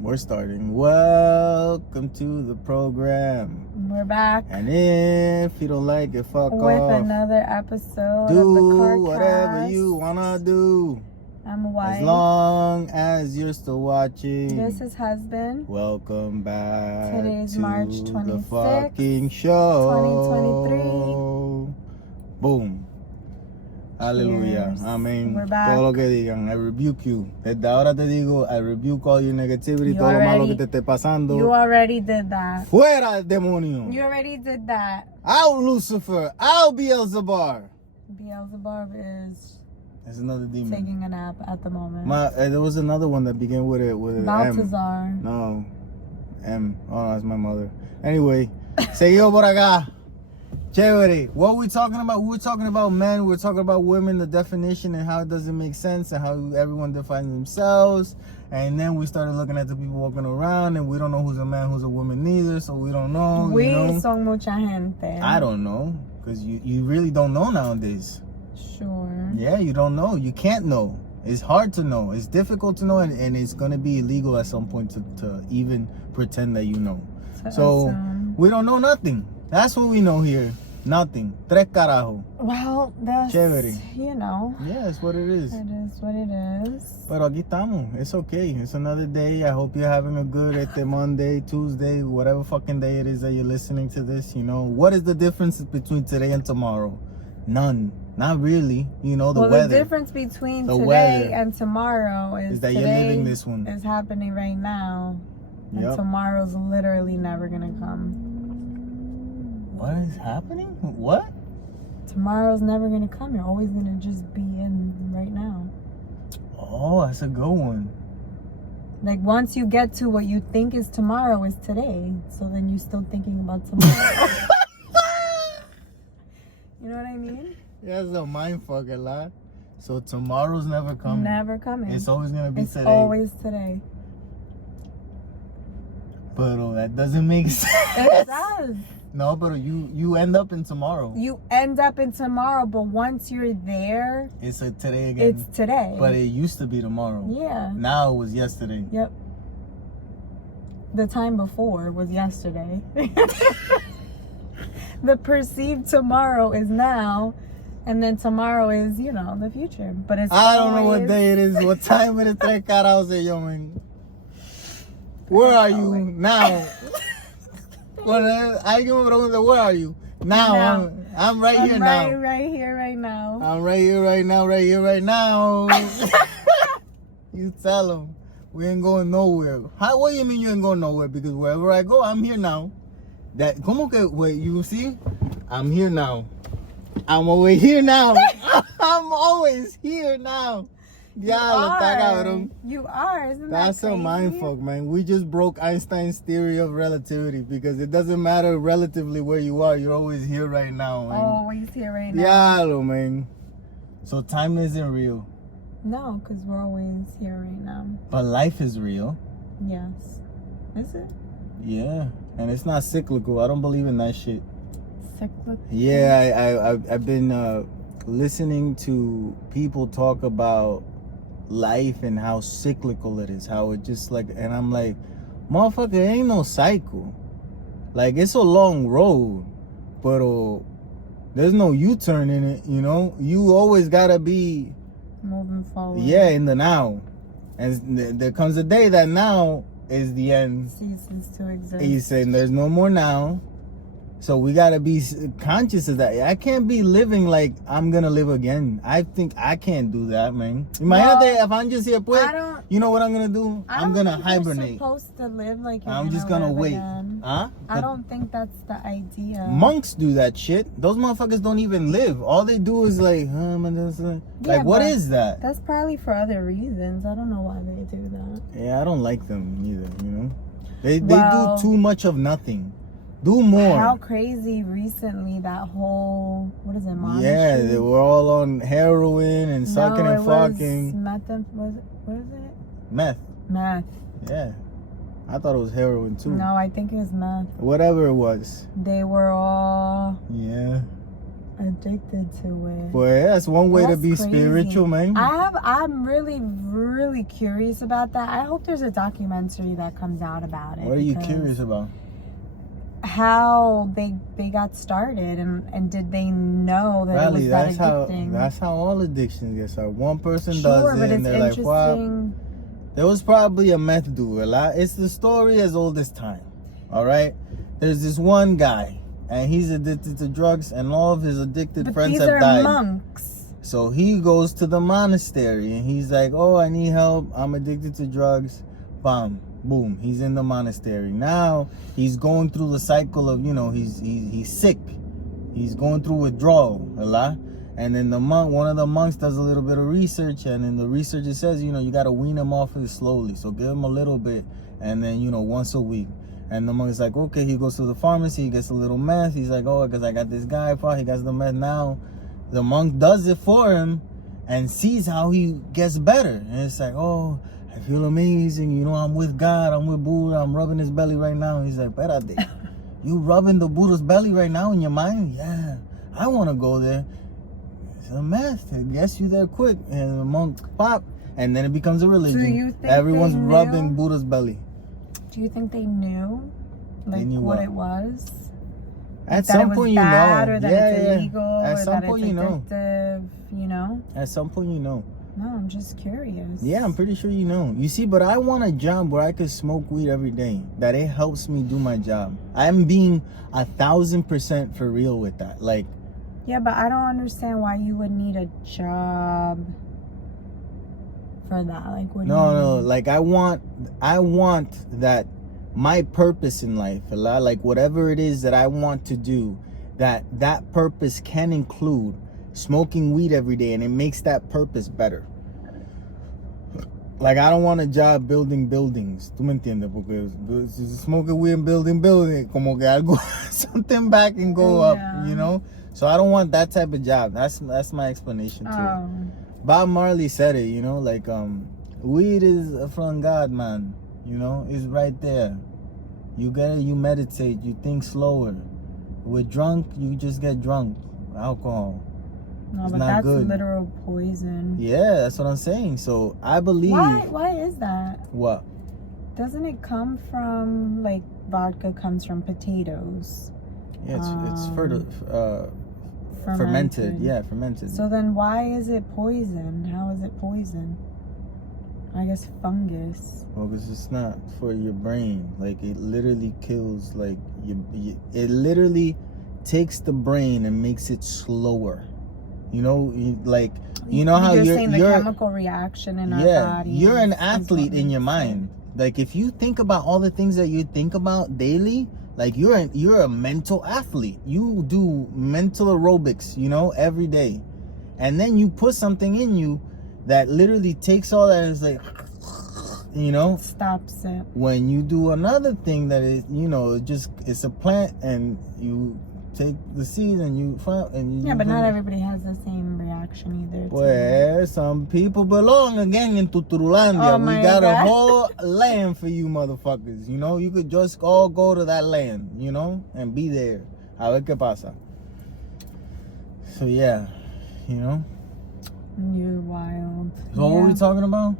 We're starting. Welcome to the program. We're back. And if you don't like it, fuck with off. another episode of the Do CarCast. whatever you wanna do. I'm a wife. As long as you're still watching. This is husband. Welcome back. Today's to March the 26th, fucking show. 2023. Boom. Aleluya. Cheers. Amén. We're back. Todo lo que digan. I rebuke you. Desde ahora te digo, I rebuke all your negativity. You todo lo malo already- que te esté pasando. You already did that. Fuera el demonio. You already did that. Out Lucifer. Out Beelzebub. Beelzebub is That's another demon. taking a nap at the moment. There was another one that began with an M. Balthazar. No. M. Oh, that's my mother. Anyway. Seguido por acá. Chévere. What we talking about? We were talking about men. We were talking about women, the definition and how it doesn't make sense and how everyone defines themselves. And then we started looking at the people walking around and we don't know who's a man, who's a woman neither. So we don't know. We you know? son mucha gente. I don't know. Because you really don't know nowadays. Sure. Yeah, you don't know. You can't know. It's hard to know. It's difficult to know. And it's going to be illegal at some point to even pretend that you know. So we don't know nothing. That's what we know here. Nothing. Tres carajo. Well, that's, Chévere. you know. Yeah, it's what it is. It is what it is. Pero aquí estamos. It's okay. It's another day. I hope you're having a good Monday, Tuesday, whatever fucking day it is that you're listening to this. You know, what is the difference between today and tomorrow? None. Not really. You know, the weather. The difference between The today weather and tomorrow is that today you're living this one. is happening right now. And Yep. tomorrow's literally never gonna come. What is happening? What? Tomorrow's never gonna come. You're always gonna just be in right now. Oh, that's a good one. Like once you get to what you think is tomorrow is today. So then you're still thinking about tomorrow. You know what I mean? Yeah, it's a mind fuck a lot. So tomorrow's never coming. Never coming. It's always gonna be It's today. always today. But that doesn't make sense. It does. No, but you end up in tomorrow. You end up in tomorrow, but once you're there, It's a today again. it's today. But it used to be tomorrow. Yeah. Now it was yesterday. Yep. The time before was yesterday. The perceived tomorrow is now, and then tomorrow is, you know, the future. But it's I don't know what always- day it is. What time it is? Tres carajos, yo, man. Where are you now? Alguien me pregunta, where are you? Now. I'm right here now. Right here, right now. I'm right here, right now, right here, right now. You tell them. We ain't going nowhere. What do you mean you ain't going nowhere? Because wherever I go, I'm here now. ¿Cómo que, wait, you see? I'm here now. I'm over here now. I'm always here now. Diablo, está cabrón. You are, isn't That's that a crazy? mindfuck, man. We just broke Einstein's theory of relativity because it doesn't matter relatively where you are. You're always here right now, man. Always here right now. Diablo, man. So time isn't real. No, because we're always here right now. But life is real. Yes. Is it? Yeah. And it's not cyclical. I don't believe in that shit. Cyclical? Yeah, I've been listening to people talk about life and how cyclical it is. How it just like, and I'm like, motherfucker, it ain't no cycle. Like, it's a long road. But there's no U-turn in it, you know? You always gotta be Moving forward. yeah, in the now. And there comes a day that now is the end. Ceases to exist. He's saying there's no more now. So we gotta be conscious of that. I can't be living like I'm gonna live again. I think I can't do that, man. Imagínate if I'm just here, pues, you know what I'm gonna do? I'm gonna hibernate. You're supposed to live like you're I'm just gonna live wait. again. Huh? I don't think that's the idea. Monks do that shit. Those motherfuckers don't even live. All they do is like, Yeah, what but is that? That's probably for other reasons. I don't know why they do that. Yeah, I don't like them either, you know? They Well, do too much of nothing. Do more. How crazy recently that whole, what is it, monastery? Yeah, they were all on heroin and sucking and fucking. What is it? Meth. Meth. Yeah. I thought it was heroin too. No, I think it was meth. Whatever it was. They were all Yeah. Addicted to it. Boy, that's one way to That's be crazy. spiritual, man. I'm really, really curious about that. I hope there's a documentary that comes out about it. What are you curious about? How they got started and did they know that Riley, it was that addicting? that's how all addictions get started. One person Sure, does it but and it's they're like, wow. interesting. There was probably a meth dude. It's the story as old as time. All right? There's this one guy, and he's addicted to drugs, and all of his addicted friends have died. These are monks. So he goes to the monastery, and he's like, oh, I need help. I'm addicted to drugs. Bam. Boom. He's in the monastery. Now, he's going through the cycle of, he's sick. He's going through withdrawal a lot. And then one of the monks does a little bit of research, and in the research it says, you got to wean him off it slowly. So give him a little bit, and then, once a week. And the monk's like, okay, he goes to the pharmacy, he gets a little meth. He's like, oh, because I got this guy, he got the meth. Now, the monk does it for him and sees how he gets better. And it's like, oh, I feel amazing. I'm with God, I'm with Buddha, I'm rubbing his belly right now. He's like, espérate, you rubbing the Buddha's belly right now in your mind? Yeah, I want to go there. It's a meth. It gets you there quick. And the monk pop, and then it becomes a religion. Do you think everyone's they knew? rubbing Buddha's belly. Do you think they knew, what it was? At that some it point, was bad, or that it's illegal, At or some that point, it's you know. addictive, At some point, you know. No, I'm just curious. Yeah, I'm pretty sure you know. You see, but I want a job where I could smoke weed every day. That it helps me do my job. I'm being 1,000% for real with that. Like. Yeah, but I don't understand why you would need a job for that. Like, what do you mean? No. Like, I want that my purpose in life, like whatever it is that I want to do, that purpose can include smoking weed every day, and it makes that purpose better. Like, I don't want a job building buildings. ¿Tú me entiendes? Porque smoking weed and building, como que algo, something back and go up, So I don't want that type of job. That's my explanation to it. Bob Marley said it, like, weed is from God, man. It's right there. You get it, you meditate, you think slower. With drunk, you just get drunk. Alcohol. No, it's but not that's good. literal poison. Yeah, that's what I'm saying. So I believe. Why is that? What? Doesn't it come from, like, vodka comes from potatoes? Yeah, it's fermented. Yeah, fermented. So then why is it poison? How is it poison? I guess fungus. Well, because it's not for your brain. Like, it literally kills, like, it literally takes the brain and makes it slower. You know how you're saying the chemical reaction in our body. You're an athlete in your mind. Like, if you think about all the things that you think about daily, like, you're a mental athlete. You do mental aerobics, every day. And then you put something in you that literally takes all that and is like, stops it. When you do another thing that is, it's a plant, and you take the seed and you but not everybody has the same reaction either. Well, some people belong again in TuturuLandia. Oh, we got a whole land for you motherfuckers. You could just all go to that land, and be there. A ver qué pasa. So yeah, You're wild. So what were we talking about?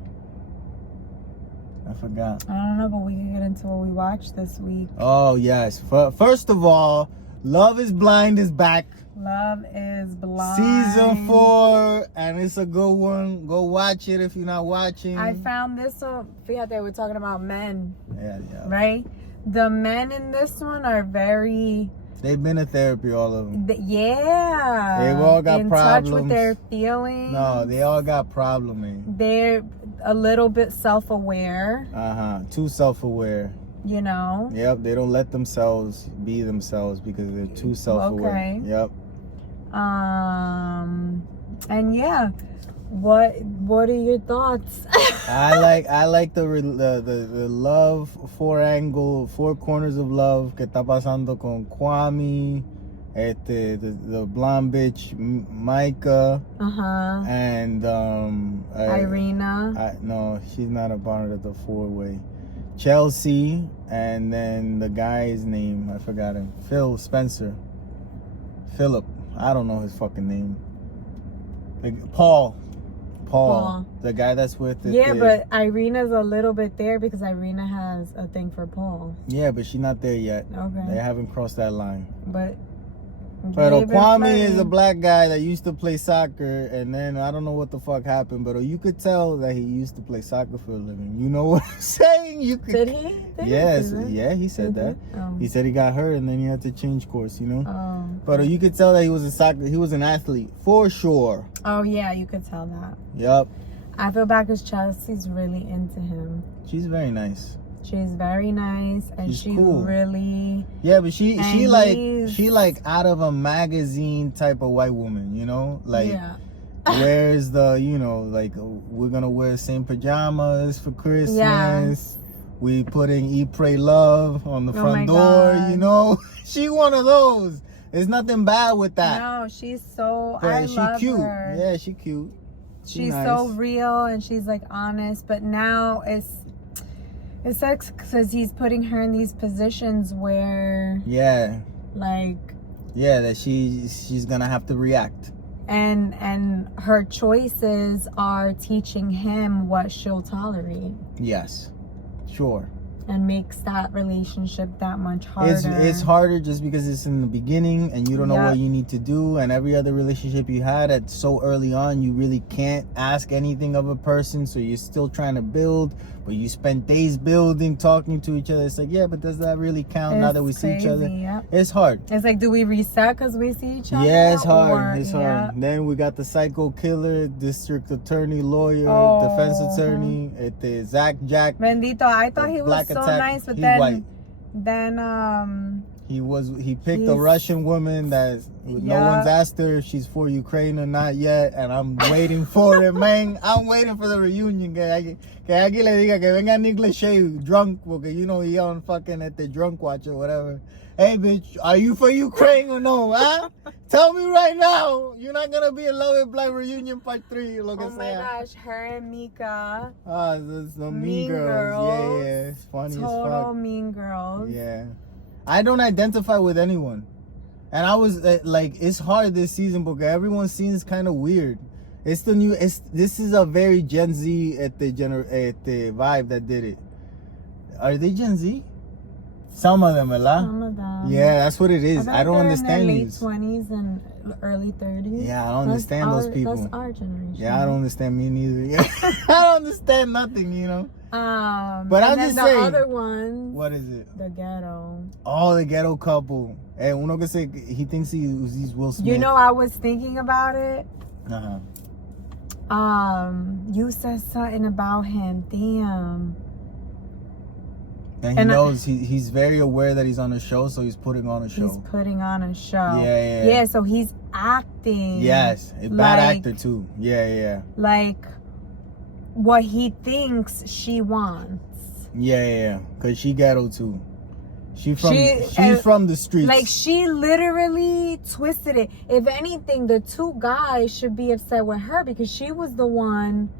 I forgot. I don't know, but we can get into what we watched this week. Oh yes. First of all, Love is Blind is back. Love is Blind. Season 4, and it's a good one. Go watch it if you're not watching. I found this one. Fíjate, we're talking about men. Yeah. Right? The men in this one are very... They've been to therapy, all of them. Yeah. They've all got in problems. touch with their feelings. No, they all got problems, man. They're a little bit self-aware. Too self-aware. Yep, they don't let themselves be themselves because they're too self-aware. Okay. Yep. And yeah, what are your thoughts? I like the love four corners of love que está pasando con Kwame, the blonde bitch Micah, and Irina. No, she's not a part of the four-way. Chelsea, and then the guy's name, I forgot him. Philip. I don't know his fucking name. Like, Paul, the guy that's with it. Yeah, but Irina's a little bit there because Irina has a thing for Paul. Yeah, but she's not there yet. Okay. They haven't crossed that line. But Kwame is a black guy that used to play soccer, and then I don't know what the fuck happened, but you could tell that he used to play soccer for a living. You know what I'm saying? You could. Did he? Yes, yeah, he said that. Oh. He said he got hurt and then he had to change course, you know. Oh. But you could tell that he was an athlete for sure. Oh yeah, you could tell that. Yup. I feel bad because Chelsea's really into him. She's very nice. She's very nice, and she cool. really. Yeah, but she like out of a magazine type of white woman, you know, like wears the, you know, like we're gonna wear the same pajamas for Christmas. Yeah. We putting Eat, Pray, Love on the front door, God. You know. She one of those. There's nothing bad with that. No, she's so. But I love cute. her. Yeah, she cute. She's nice. so real and she's like honest, but now it sucks because he's putting her in these positions where that she's gonna have to react, and her choices are teaching him what she'll tolerate. Yes, sure. And makes that relationship that much harder. It's harder just because it's in the beginning and you don't know what you need to do. And every other relationship you had at so early on, you really can't ask anything of a person. So you're still trying to build, but you spent days building, talking to each other. It's like, yeah, but does that really count now that we see each other? Yep. It's hard. It's like, do we reset because we see each other? Yeah, it's hard. It's hard. Then we got the psycho killer, district attorney, lawyer, defense attorney, Zach Jack. Bendito, I thought he was so nice, but then he picked a Russian woman that no one's asked her if she's for Ukraine or not yet, and I'm waiting for it, man. I'm waiting for the reunion. Que aquí le diga que venga Nicholas Shea drunk, porque you know he on fucking at the drunk watch or whatever. Hey bitch, are you for Ukraine or no? Huh? Tell me right now. You're not gonna be in Love and Black Reunion Part 3. Oh my gosh, her and Mika. Those Mean Girls. Yeah. It's funny as fuck. Total Mean Girls. Yeah. I don't identify with anyone. And I was like, it's hard this season because everyone seems kind of weird. This is a very Gen Z at the vibe that did it. Are they Gen Z? Some of them, ¿verdad? Some of them. Yeah, that's what it is. I don't understand these. Late 20s and early 30s. Yeah, I don't understand those people. That's our generation. Yeah, I don't understand me neither. Yeah. I don't understand nothing, you know. But I'm just saying. The other one. What is it? The ghetto. Oh, the ghetto couple. Hey, uno que say he thinks he's Will Smith. You know, I was thinking about it. You said something about him. Damn. And he knows he's very aware that he's on a show, so he's putting on a show. He's putting on a show. Yeah. Yeah, so he's acting. Yes, a bad actor too. Yeah. Like what he thinks she wants. Yeah. Cause she ghetto too. She's from the streets. Like she literally twisted it. If anything, the two guys should be upset with her because she was the one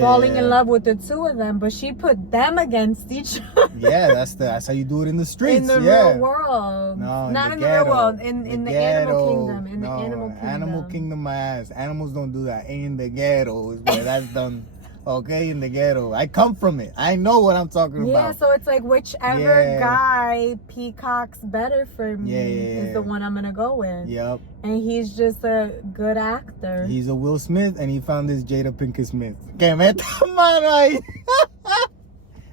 falling in love with the two of them, but she put them against each other. Yeah, that's how you do it in the streets. In the real world. No, not in the real world. In the animal kingdom. In the animal kingdom. Animal kingdom, my ass. Animals don't do that. In the ghetto is where that's done. Okay, in the ghetto. I come from it. I know what I'm talking about. Yeah, so it's like whichever guy peacocks better for me is the one I'm gonna go with. Yep. And he's just a good actor. He's a Will Smith and he found this Jada Pinkett Smith. Que meta mano ahí.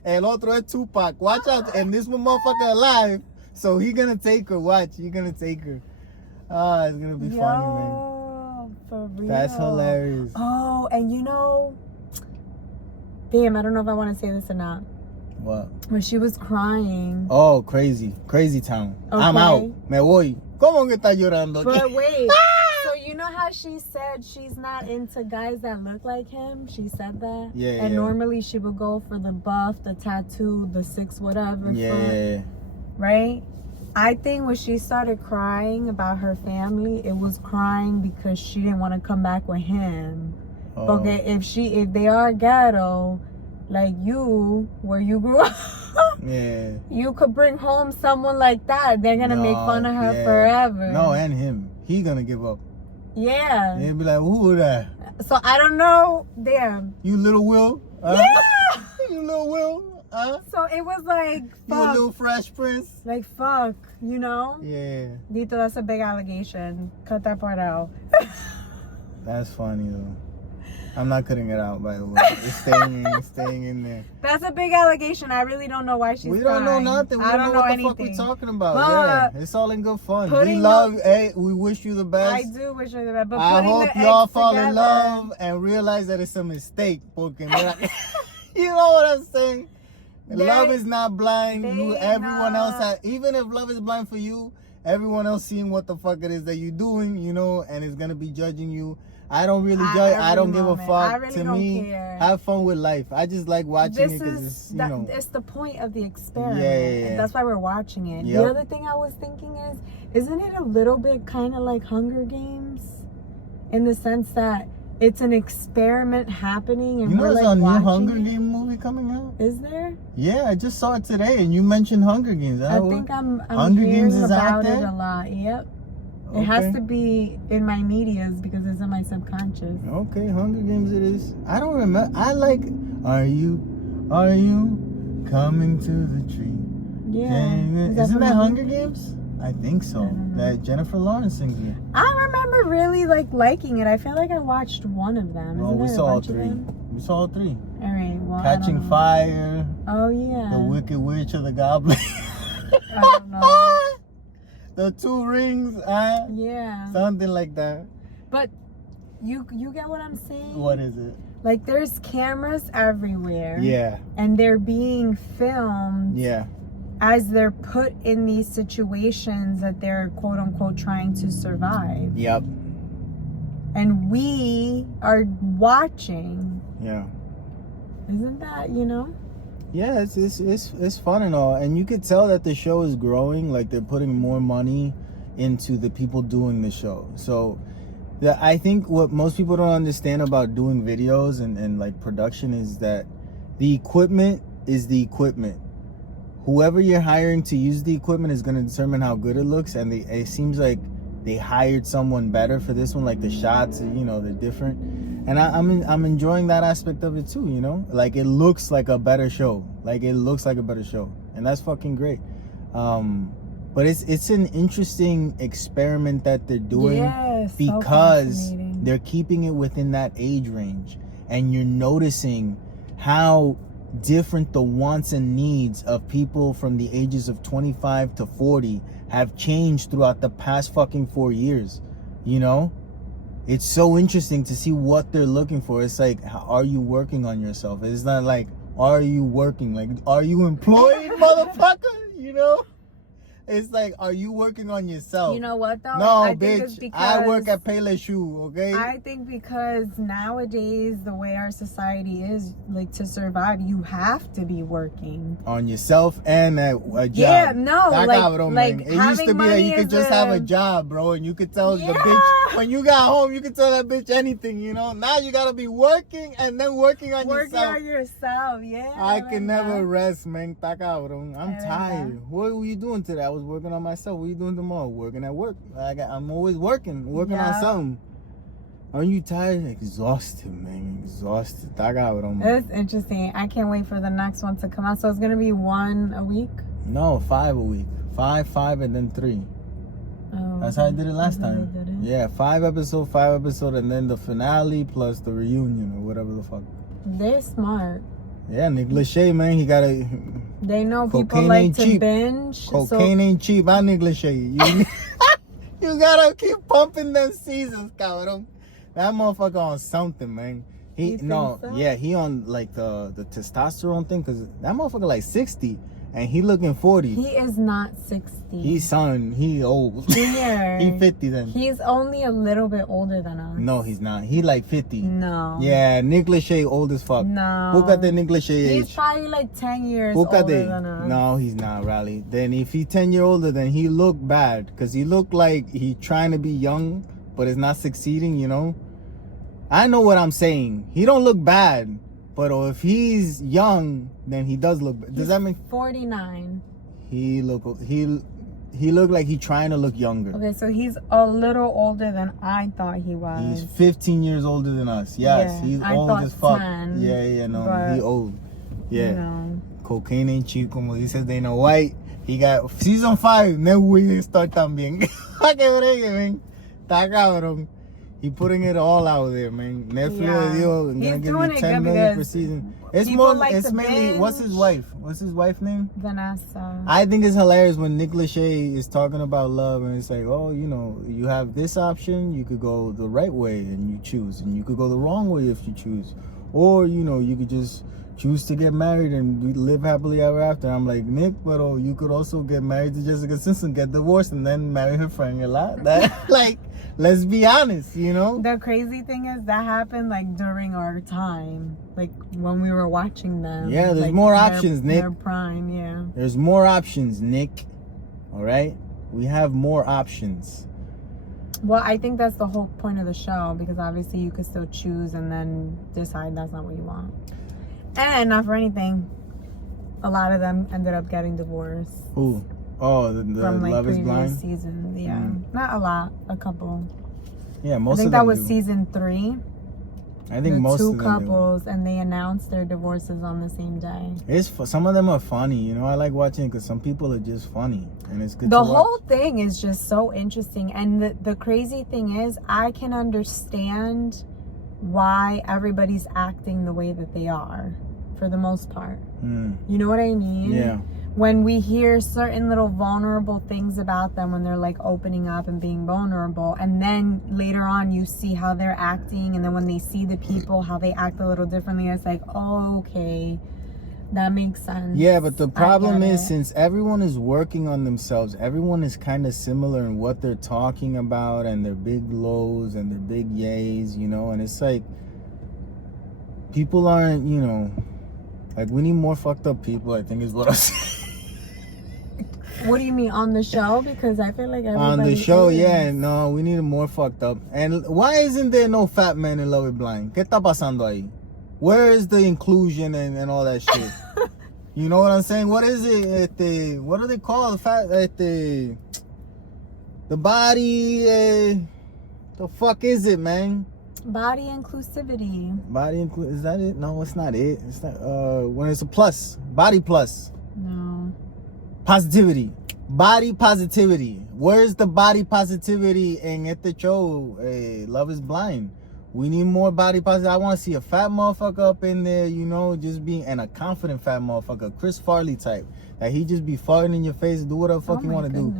El otro es Tupac. Watch out. And this one motherfucker alive. So he gonna take her. Watch. He gonna take her. It's gonna be funny, man. For real. That's hilarious. Oh, and you know, damn, I don't know if I want to say this or not. What? When she was crying. Oh, crazy town. Okay. I'm out. Me voy. ¿Cómo que está llorando? But wait. So you know how she said she's not into guys that look like him? She said that. Yeah. And normally she would go for the buff, the tattoo, the 6 whatever. Yeah. Right? I think when she started crying about her family, it was crying because she didn't want to come back with him. Okay, if they are ghetto, like you, where you grew up, you could bring home someone like that. They're gonna make fun of her forever. No, and him. he gonna give up. Yeah. He'll be like, who that? So I don't know. Damn. You little Will? Yeah. You little Will? So it was like, You a fuck. little Fresh Prince? Like, fuck, you know? Yeah. Dito, that's a big allegation. Cut that part out. That's funny though. I'm not cutting it out, by the way. It's staying in there. That's a big allegation. I really don't know why she's We don't crying. know nothing. We I don't know what the fuck we're talking about. But yeah, it's all in good fun. We putting love. Hey, we wish you the best. I do wish her the best. But I putting hope the y'all eggs fall together, in love and realize that it's a mistake. Porque mira, you know what I'm saying? Love is not blind. Everyone else has, even if love is blind for you, everyone else seeing what the fuck it is that you're doing, you know, and is gonna be judging you. I don't really judge. I don't give a fuck. I really to don't me, care. have fun with life. I just like watching it because it's, you know. It's the point of the experiment. Yeah. And that's why we're watching it. Yep. The other thing I was thinking is, isn't it a little bit kind of like Hunger Games? In the sense that it's an experiment happening and You know we're there's like a new watching Hunger it? Game movie coming out? Is there? Yeah, I just saw it today and you mentioned Hunger Games. I think I'm Hunger hearing Games is out about it there? a lot. Yep. It has to be in my medias because it's in my subconscious. Okay, Hunger Games it is. I don't remember. I like, are you coming to the tree? Yeah. Isn't that Hunger Games? I think so. That Jennifer Lawrence sings it. I remember really liking it. I feel like I watched one of them. Oh, we there a saw all bunch of three. them? We saw all three. All right. Well, I don't Catching know. Fire. Oh yeah. The Wicked Witch of the Goblin. I don't know. The Two Rings. Yeah. Something like that. But you get what I'm saying? What is it? Like there's cameras everywhere. Yeah. And they're being filmed. Yeah. As they're put in these situations that they're quote unquote trying to survive. Yep. And we are watching. Yeah. Isn't that, you know? Yeah, it's fun and all, and you could tell that the show is growing. Like they're putting more money into the people doing the show. So, I think what most people don't understand about doing videos and like production is that the equipment is the equipment. Whoever you're hiring to use the equipment is going to determine how good it looks, and it seems like they hired someone better for this one. Like the shots, you know, they're different. And I'm enjoying that aspect of it too, you know? Like it looks like a better show. And that's fucking great. But it's an interesting experiment that they're doing because so they're keeping it within that age range. And you're noticing how different the wants and needs of people from the ages of 25 to 40 have changed throughout the past fucking 4 years, you know? It's so interesting to see what they're looking for. It's like, are you working on yourself? It's not like, are you working? Like, are you employed, motherfucker? You know? It's like, are you working on yourself? You know what though? No, I bitch. think it's because I work at Payless Shoe, okay? I think because nowadays the way our society is, like to survive, you have to be working on yourself and at a job. Yeah, no, like it used to be that you could just have a job, bro, and you could tell the bitch when you got home. You could tell that bitch anything, you know. Now you gotta be working and then working on yourself. Yeah. I can never rest, man. I'm tired. What were you doing today? I was working on myself. What are you doing tomorrow? Working at work. I'm always working on something. Are you tired? Exhausted, man. Exhausted. It's interesting. I can't wait for the next one to come out. So it's gonna be 1 a week? No, 5 a week. 5, and then 3. Oh, that's how I did it last time. Yeah, 5 episodes, and then the finale plus the reunion or whatever the fuck. They're smart. Yeah, Nick Lachey, man, he gotta. They know people like to binge. Cocaine ain't cheap. I Nick Lachey. You gotta keep pumping them seasons, cabrón. That motherfucker on something, man. He on like the testosterone thing, cause that motherfucker like 60 and he looking 40. He is not 60. He old. Yeah. He 50 then. He's only a little bit older than us. No, he's not. He like 50. No. Yeah, Nick Lachey old as fuck. No. Look at the Nick Lachey age. He's probably like 10 years older than us. No, he's not, Riley. Then if he's 10 years older, then he look bad. Because he look like he trying to be young, but is not succeeding, you know? I know what I'm saying. He don't look bad. But if he's young, then he does look bad. Does that mean 49? he looked like he trying to look younger. Okay, so he's a little older than I thought he was. He's 15 years older than us. Yes, Yeah, he's I old thought as fuck. 10, Yeah, no, but, he old. Yeah. You know. Cocaine ain't cheap, como dice Dana White. He got season 5, no way start también. Pa' que bregue, man. Está cabrón. He putting it all out there, man. Netflix le dijo, I'm gonna give you 10 million per season. It's more, like it's mainly, binge. what's his wife name? Vanessa. I think it's hilarious when Nick Lachey is talking about love and it's like, oh, you know, you have this option, you could go the right way and you choose, and you could go the wrong way if you choose, or, you know, you could just choose to get married and live happily ever after. I'm like, Nick, but you could also get married to Jessica Simpson, get divorced, and then marry her friend a lot. That, like, let's be honest, you know? The crazy thing is that happened like during our time, like when we were watching them. Yeah, there's like, more options, Nick. Their prime, yeah. There's more options, Nick. All right? We have more options. Well, I think that's the whole point of the show, because obviously you could still choose and then decide that's not what you want. And not for anything, a lot of them ended up getting divorced. Who? Oh, the from like Love is Blind seasons. Yeah, not a lot, a couple. Yeah, most. I think of that them was do. season 3. I think the most two of them couples, and they announced their divorces on the same day. Some of them are funny, you know. I like watching because some people are just funny, and it's good. The to watch. whole thing is just so interesting, and the crazy thing is, I can understand why everybody's acting the way that they are, for the most part. You know what I mean? Yeah. When we hear certain little vulnerable things about them, when they're like opening up and being vulnerable, and then later on you see how they're acting, and then when they see the people, how they act a little differently, it's like, oh, okay, that makes sense. Yeah, but the problem is, since everyone is working on themselves, everyone is kind of similar in what they're talking about and their big lows and their big yays, you know, and it's like people aren't, you know, like we need more fucked up people, I think is what I'm saying. What do you mean, on the show? Because I feel like everybody on the show, is. yeah, no, we need more fucked up. And why isn't there no fat man in Love is Blind? ¿Qué está pasando ahí? Where is the inclusion and all that shit? You know what I'm saying? What is it? What do they call the body? The fuck is it, man? Body inclusivity. Is that it? No, it's not it. It's not. When it's a plus, body plus. No. Positivity. Body positivity. Where's the body positivity in este show? Love is Blind. We need more body positivity. I want to see a fat motherfucker up in there, you know, just being, and a confident fat motherfucker, Chris Farley type. That he just be farting in your face, do whatever the fuck you want to do.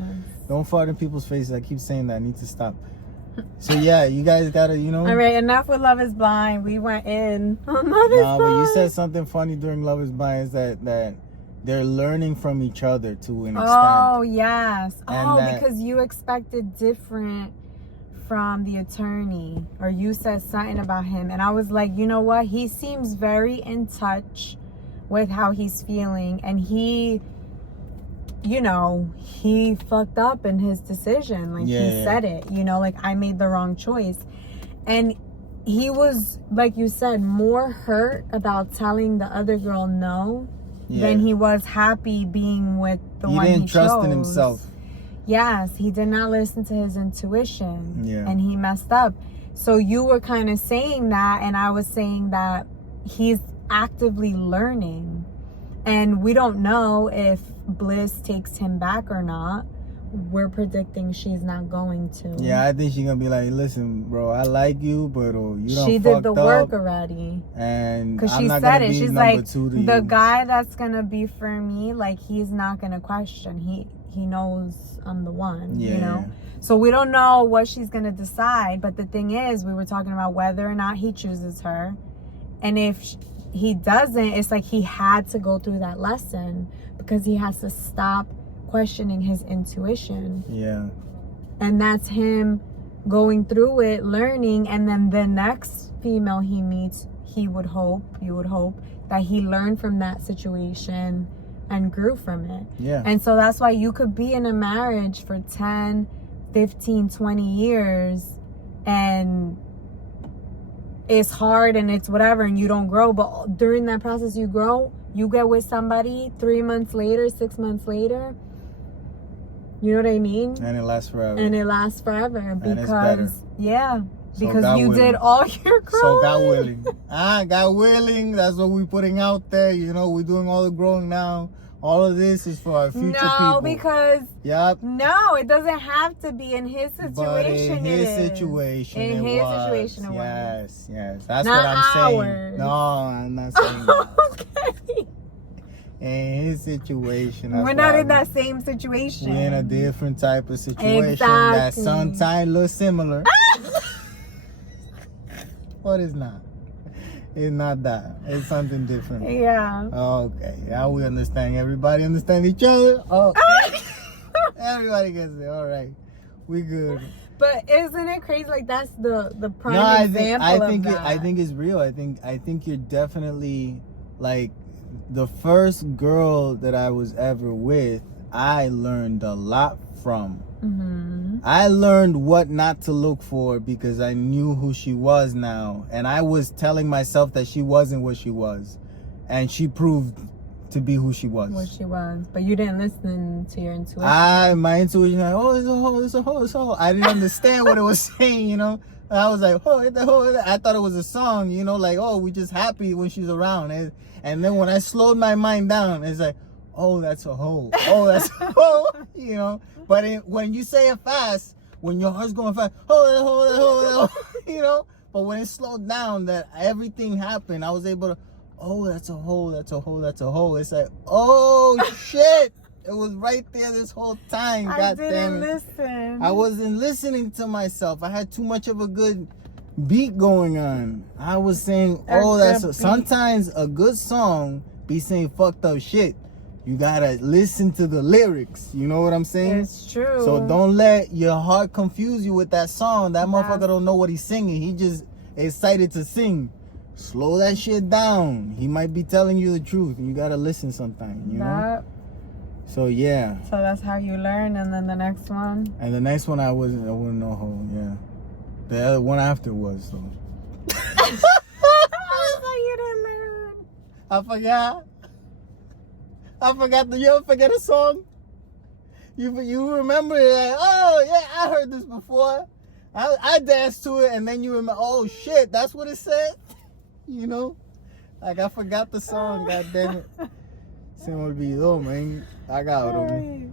Don't fart in people's faces. I keep saying that. I need to stop. So yeah, you guys gotta, you know. All right, enough with Love is Blind. We went in on Love is Blind. But you said something funny during Love is Blind, is that they're learning from each other to an extent. Oh, yes. And because you expected different from the attorney, or you said something about him, and I was like, you know what? He seems very in touch with how he's feeling, and he, you know, he fucked up in his decision. Like, he said it, you know, like, I made the wrong choice. And he was, like you said, more hurt about telling the other girl no than he was happy being with the one he chose. He didn't trust in himself. Yes, he did not listen to his intuition. Yeah. And he messed up. So you were kind of saying that, and I was saying that he's actively learning. And we don't know if Bliss takes him back or not. We're predicting she's not going to. Yeah, I think she's gonna be like, listen, bro, I like you, but you don't. She did the work already, and because she said it. She's like, the guy that's gonna be for me, like, he's not gonna question. He knows I'm the one. You know. So we don't know what she's gonna decide. But the thing is, we were talking about whether or not he chooses her, and if he doesn't, it's like he had to go through that lesson, because he has to stop questioning his intuition. Yeah. And that's him going through it, learning, and then the next female he meets, you would hope that he learned from that situation and grew from it. Yeah. And so that's why you could be in a marriage for 10, 15, 20 years, and it's hard and it's whatever, and you don't grow, but during that process you grow. You get with somebody 3 months later, 6 months later, You know what I mean? And it lasts forever. And it lasts forever And it's because better. because God you willing. did all your growing. So God willing. God willing. That's what we're putting out there. You know, we're doing all the growing now. All of this is for our future people. No, because Yep. no, it doesn't have to be in his situation. But in his it is. situation, In it his was. situation, it Yes, yes. That's Not what I'm saying. ours. No, I'm not saying that. Okay. In his situation, that's We're what not in I'm- that same situation. We're in a different type of situation that Exactly. sometimes looks similar. But it's not. It's not that. It's something different. Yeah. Okay. Now we understand. Everybody understand each other? Oh. Everybody gets it. All right. We good. But isn't it crazy? Like that's the prime No, I example think of that. I think it's real. I think you're definitely like the first girl that I was ever with. I learned a lot from. Mm-hmm. I learned what not to look for because I knew who she was now, and I was telling myself that she wasn't what she was, and she proved to be who she was. What she was, but you didn't listen to your intuition. My intuition, like, oh, it's a hoe, it's a hoe, it's a hoe. I didn't understand what it was saying, you know. I was like, oh, it's a hoe. I thought it was a song, you know, like, oh, we're just happy when she's around. And then when I slowed my mind down, it's like, oh, that's a hoe. Oh, that's a hoe, you know. But when you say it fast, when your heart's going fast, oh, that hoe, that hoe, that hoe, you know. But when it slowed down, that everything happened, I was able to, oh, that's a hoe, that's a hoe, that's a hoe. It's like, oh, shit. It was right there this whole time. God damn it. Listen. I wasn't listening to myself. I had too much of a good beat going on. I was saying, oh, sometimes a good song be saying fucked up shit. You gotta listen to the lyrics. You know what I'm saying? It's true. So don't let your heart confuse you with that song. That motherfucker don't know what he's singing. He just excited to sing. Slow that shit down. He might be telling you the truth. And you gotta listen sometimes, you know? So yeah. So that's how you learn, and then the next one? And the next one I wouldn't know hoe, yeah. The other one after was though. You didn't learn. I forgot. You ever forget a song? You remember it like, oh yeah, I heard this before. I danced to it, and then you remember, oh shit, that's what it said. You know? Like I forgot the song, god damn it. Se me olvidó, man. I got it.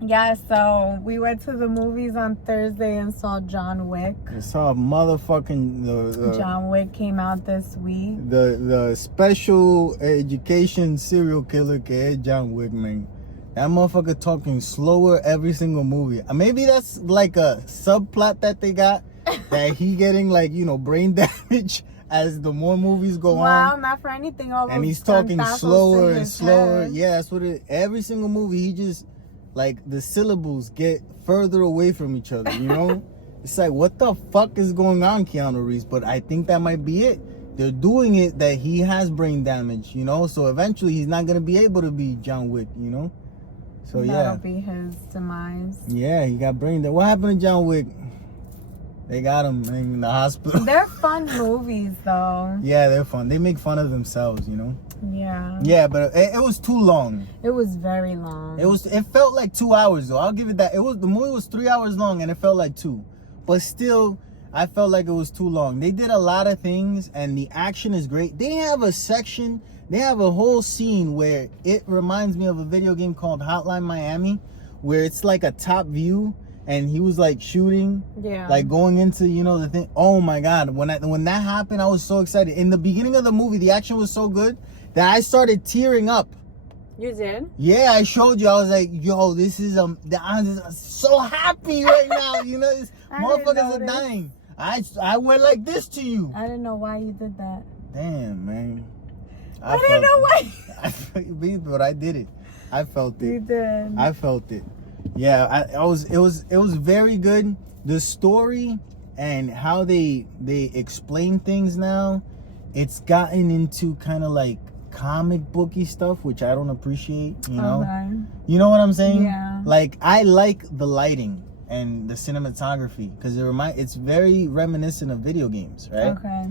Yeah, so we went to the movies on Thursday and saw John Wick. I saw motherfucking John Wick came out this week. The special education serial killer que es John Wick, man. That motherfucker talking slower every single movie. Maybe that's like a subplot that they got, that he getting like, you know, brain damage as the more movies go on. Wow, not for anything. And he's talking slower and slower. Yeah, that's what it. Every single movie, he just like the syllables get further away from each other. You know, it's like what the fuck is going on, Keanu Reeves? But I think that might be it. They're doing it that he has brain damage. You know, so eventually he's not gonna be able to be John Wick. You know, so that'll be his demise. Yeah, he got brain damage. What happened to John Wick? They got him in the hospital. They're fun movies, though. Yeah, they're fun. They make fun of themselves, you know? Yeah. Yeah, but it was too long. It was very long. It felt like 2 hours, though. I'll give it that. The movie was 3 hours long, and it felt like 2. But still, I felt like it was too long. They did a lot of things, and the action is great. They have a whole scene where it reminds me of a video game called Hotline Miami, where it's like a top view, and he was like shooting, like going into, you know, the thing. Oh my God. When that happened, I was so excited. In the beginning of the movie, the action was so good that I started tearing up. You did? Yeah, I showed you. I was like, yo, this is, I'm so happy right now. You know, this motherfuckers are dying. I went like this to you. I didn't know why you did that. Damn, man. I didn't know why. But I did it. I felt it. You did. I felt it. Yeah, it was very good. The story and how they explain things now, it's gotten into kind of like comic booky stuff, which I don't appreciate, you know. Okay. You know what I'm saying? Yeah. Like I like the lighting and the cinematography because it's very reminiscent of video games, right? Okay.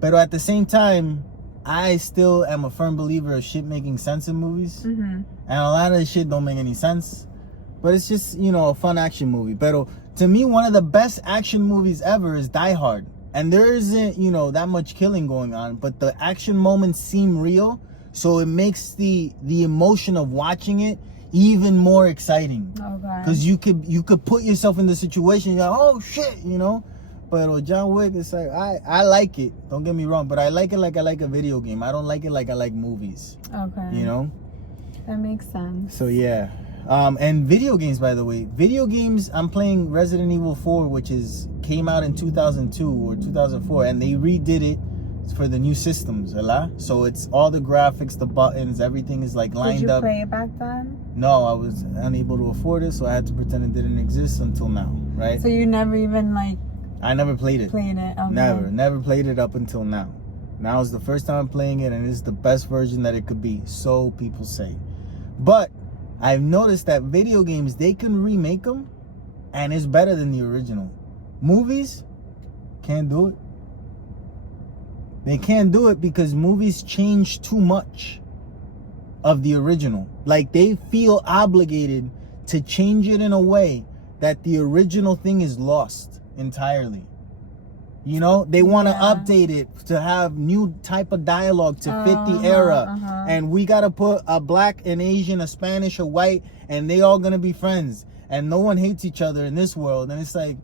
But at the same time, I still am a firm believer of shit making sense in movies. Mm-hmm. And a lot of this shit don't make any sense. But it's just, you know, a fun action movie. But to me, one of the best action movies ever is Die Hard. And there isn't, you know, that much killing going on, but the action moments seem real. So it makes the emotion of watching it even more exciting. Okay. Because you could put yourself in the situation. You're like, oh shit, you know. But John Wick, it's like I like it. Don't get me wrong, but I like it like I like a video game. I don't like it like I like movies. Okay. You know. That makes sense. So yeah. And video games, by the way. Video games, I'm playing Resident Evil 4, which came out in 2002 or 2004, and they redid it for the new systems, so it's all the graphics, the buttons, everything is like lined up. Did you play it back then? No, I was unable to afford it, so I had to pretend it didn't exist until now, right? So you never even I never played it. Okay. Never played it up until now. Now is the first time I'm playing it, and it's the best version that it could be, so people say. But I've noticed that video games, they can remake them, and it's better than the original. Movies can't do it. They can't do it because movies change too much of the original. Like, they feel obligated to change it in a way that the original thing is lost entirely. You know, they want to update it to have new type of dialogue to fit the era. And we got to put a black, an Asian, a Spanish, a white, and they all going to be friends. And no one hates each other in this world. And it's like,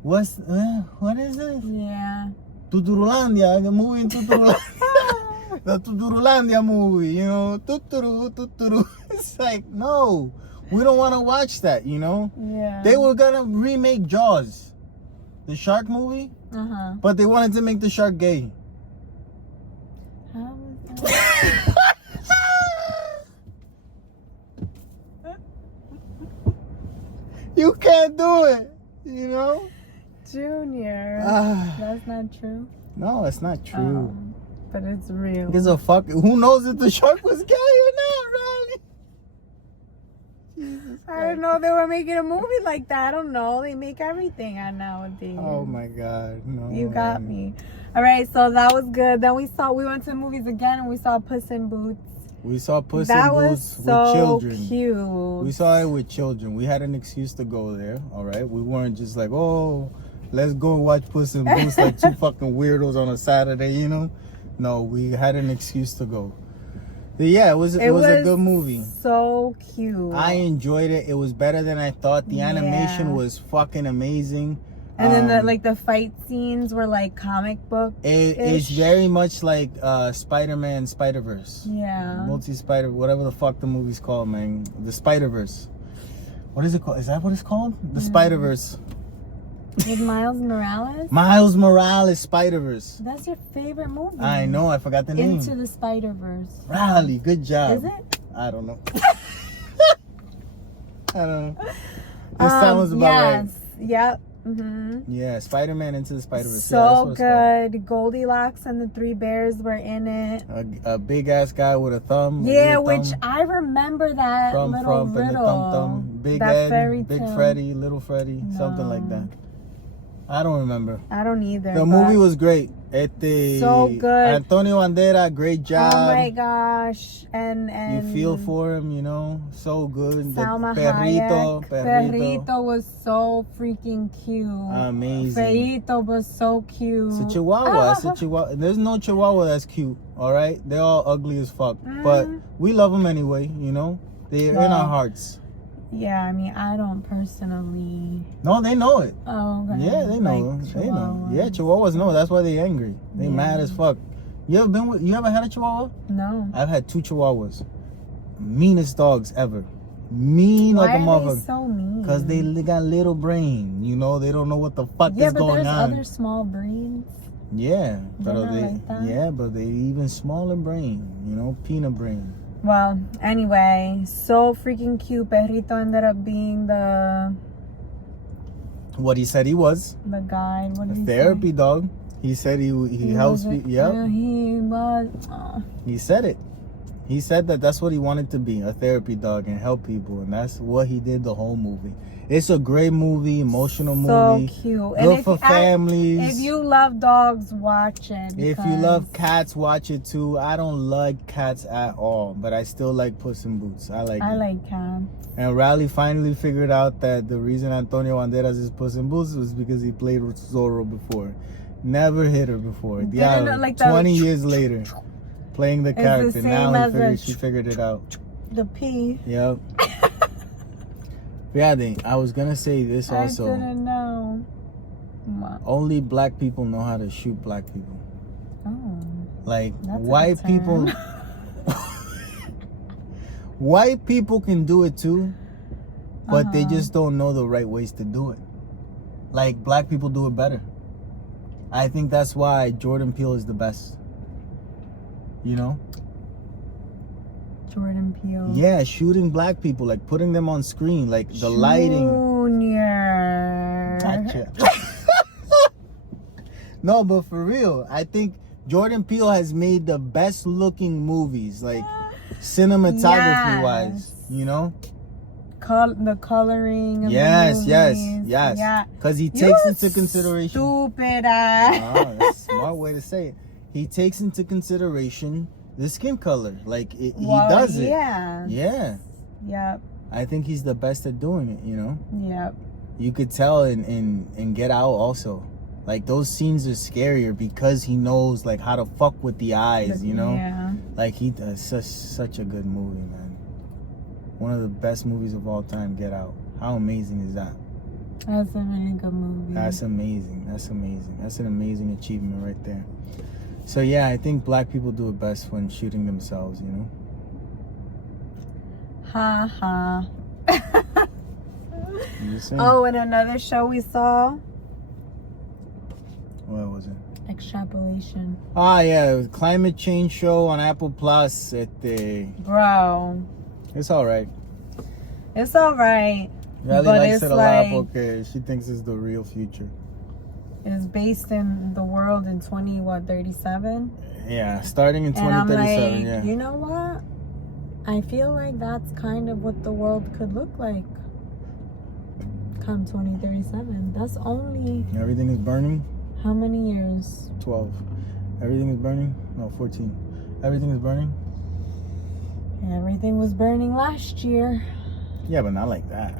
what is this? Yeah. TuturuLandia, the movie in TuturuLandia. The TuturuLandia movie, you know, tuturu. It's like, no, we don't want to watch that, you know? Yeah. They were going to remake Jaws, the shark movie, but they wanted to make the shark gay. How was that? You can't do it, you know? Junior. That's not true. No, it's not true. But it's real. Gives a fuck. Who knows if the shark was gay or not, Ronnie? Jesus I didn't know they were making a movie like that. I don't know. They make everything on nowadays. Oh my God. No. You got me. All right, so that was good. Then we went to the movies again and we saw Puss in Boots. We saw Puss that in was Boots so with children. Cute. We saw it with children. We had an excuse to go there, all right? We weren't just like, oh, let's go and watch Puss in Boots like two fucking weirdos on a Saturday, you know? No, we had an excuse to go. But yeah, it was a good movie. So cute. I enjoyed it. It was better than I thought. The animation was fucking amazing. And then the fight scenes were like comic book. It's very much like Spider-Man Spider-Verse. Yeah. Multi-Spider, whatever the fuck the movie's called, man. The Spider-Verse. What is it called? Is that what it's called? The Spider-Verse. With Miles Morales? Miles Morales Spider-Verse. That's your favorite movie. I know, I forgot the name. Into the Spider-Verse. Rally, good job. Is it? I don't know. I don't know. This sounds about right. Yep. Yeah, Spider-Man Into the Spider-Verse. So good. Goldilocks and the Three Bears were in it. A big ass guy with a thumb. Yeah, which I remember that little riddle. Big that Ed, fairy Big tale. Freddy, Little Freddy, something like that. I don't remember. I don't either. The movie was great. So good. Antonio Banderas, great job. Oh my gosh. And you feel for him, you know. So good. Salma Hayek. Perrito was so freaking cute. Amazing. Perrito was so cute. It's a chihuahua. It's a chihuahua. There's no chihuahua that's cute, all right? They're all ugly as fuck. But we love them anyway, you know. They're in our hearts. Yeah, I mean, I don't personally. No, they know it. Oh, okay. Yeah, they know. They know. Yeah, chihuahuas know. That's why they're angry. They mad as fuck. You ever had a chihuahua? No. I've had 2 chihuahuas. Meanest dogs ever. Mean like a motherfucker. Why are they so mean? Because they got little brain. You know, they don't know what the fuck is going on. Yeah, but there's other small breeds. Yeah, but like they even smaller brain. You know, peanut brain. Well, anyway, so freaking cute. Perrito ended up being what he said he was. The guide. What did he therapy dog. He said he helps people. Yeah. He was. He said it. He said that that's what he wanted to be, a therapy dog, and help people, and that's what he did the whole movie. It's a great movie, emotional movie. So cute. Good And for families. If you love dogs, watch it. If you love cats, watch it too. I don't like cats at all, but I still like Puss in Boots. I like cats. And Riley finally figured out that the reason Antonio Banderas is Puss in Boots was because he played with Zorro before. Never hit her before. Yeah, like 20 years later, playing the character. Now she figured it out. The P. Yep. Yeah, I was gonna say this also. I didn't know. Only black people know how to shoot black people. Oh. Like white people. White people can do it too, but they just don't know the right ways to do it. Like black people do it better. I think that's why Jordan Peele is the best. You know? Jordan Peele. Yeah, shooting black people, like putting them on screen, like the lighting. Junior. Gotcha. No, but for real, I think Jordan Peele has made the best looking movies, like cinematography wise, you know? The coloring of the movies. Yes. Because he takes into consideration. Stupid ass. Oh, that's a smart way to say it. He takes into consideration the skin color. Like, he does it. Yeah. Yeah. Yep. I think he's the best at doing it, you know? Yep. You could tell in Get Out also. Like, those scenes are scarier because he knows, like, how to fuck with the eyes, you know? Yeah. Like, he does such a good movie, man. One of the best movies of all time, Get Out. How amazing is that? That's a really good movie. That's amazing. That's an amazing achievement right there. So yeah, I think black people do it best when shooting themselves, you know? Ha ha. Oh, and another show we saw. What was it? Extrapolation. Ah, yeah, it was a climate change show on Apple Plus. Bro. It's alright. It's alright. Riley likes it a lot because she thinks it's the real future. It's based in the world in 37? Yeah, starting in 2037, and I'm like, yeah. You know what? I feel like that's kind of what the world could look like come 2037. That's only... Everything is burning? How many years? 12. Everything is burning? No, 14. Everything is burning? Everything was burning last year. Yeah, but not like that.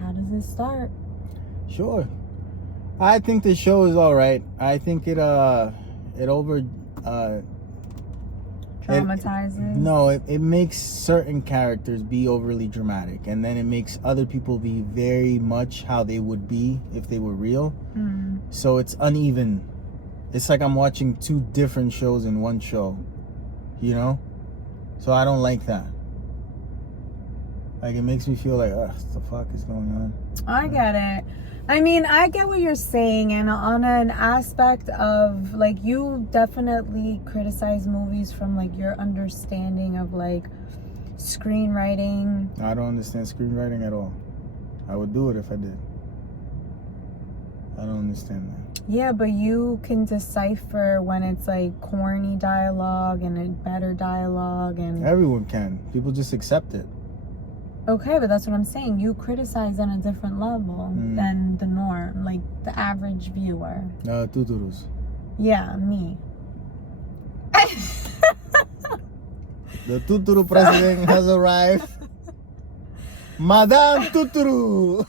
How does it start? Sure. I think the show is all right. I think it traumatizes. It makes certain characters be overly dramatic, and then it makes other people be very much how they would be if they were real. So it's uneven. It's like I'm watching two different shows in one show, you know? So I don't like that. Like, it makes me feel like, what the fuck is going on? I get it. I mean, I get what you're saying, and on an aspect of, like, you definitely criticize movies from, like, your understanding of, like, screenwriting. I don't understand screenwriting at all. I would do it if I did. I don't understand that. Yeah, but you can decipher when it's, like, corny dialogue and a better dialogue, and... Everyone can. People just accept it. Okay, but that's what I'm saying. You criticize on a different level than the norm, like the average viewer. Tuturus. Yeah, me. The Tuturu president has arrived. Madame Tuturu.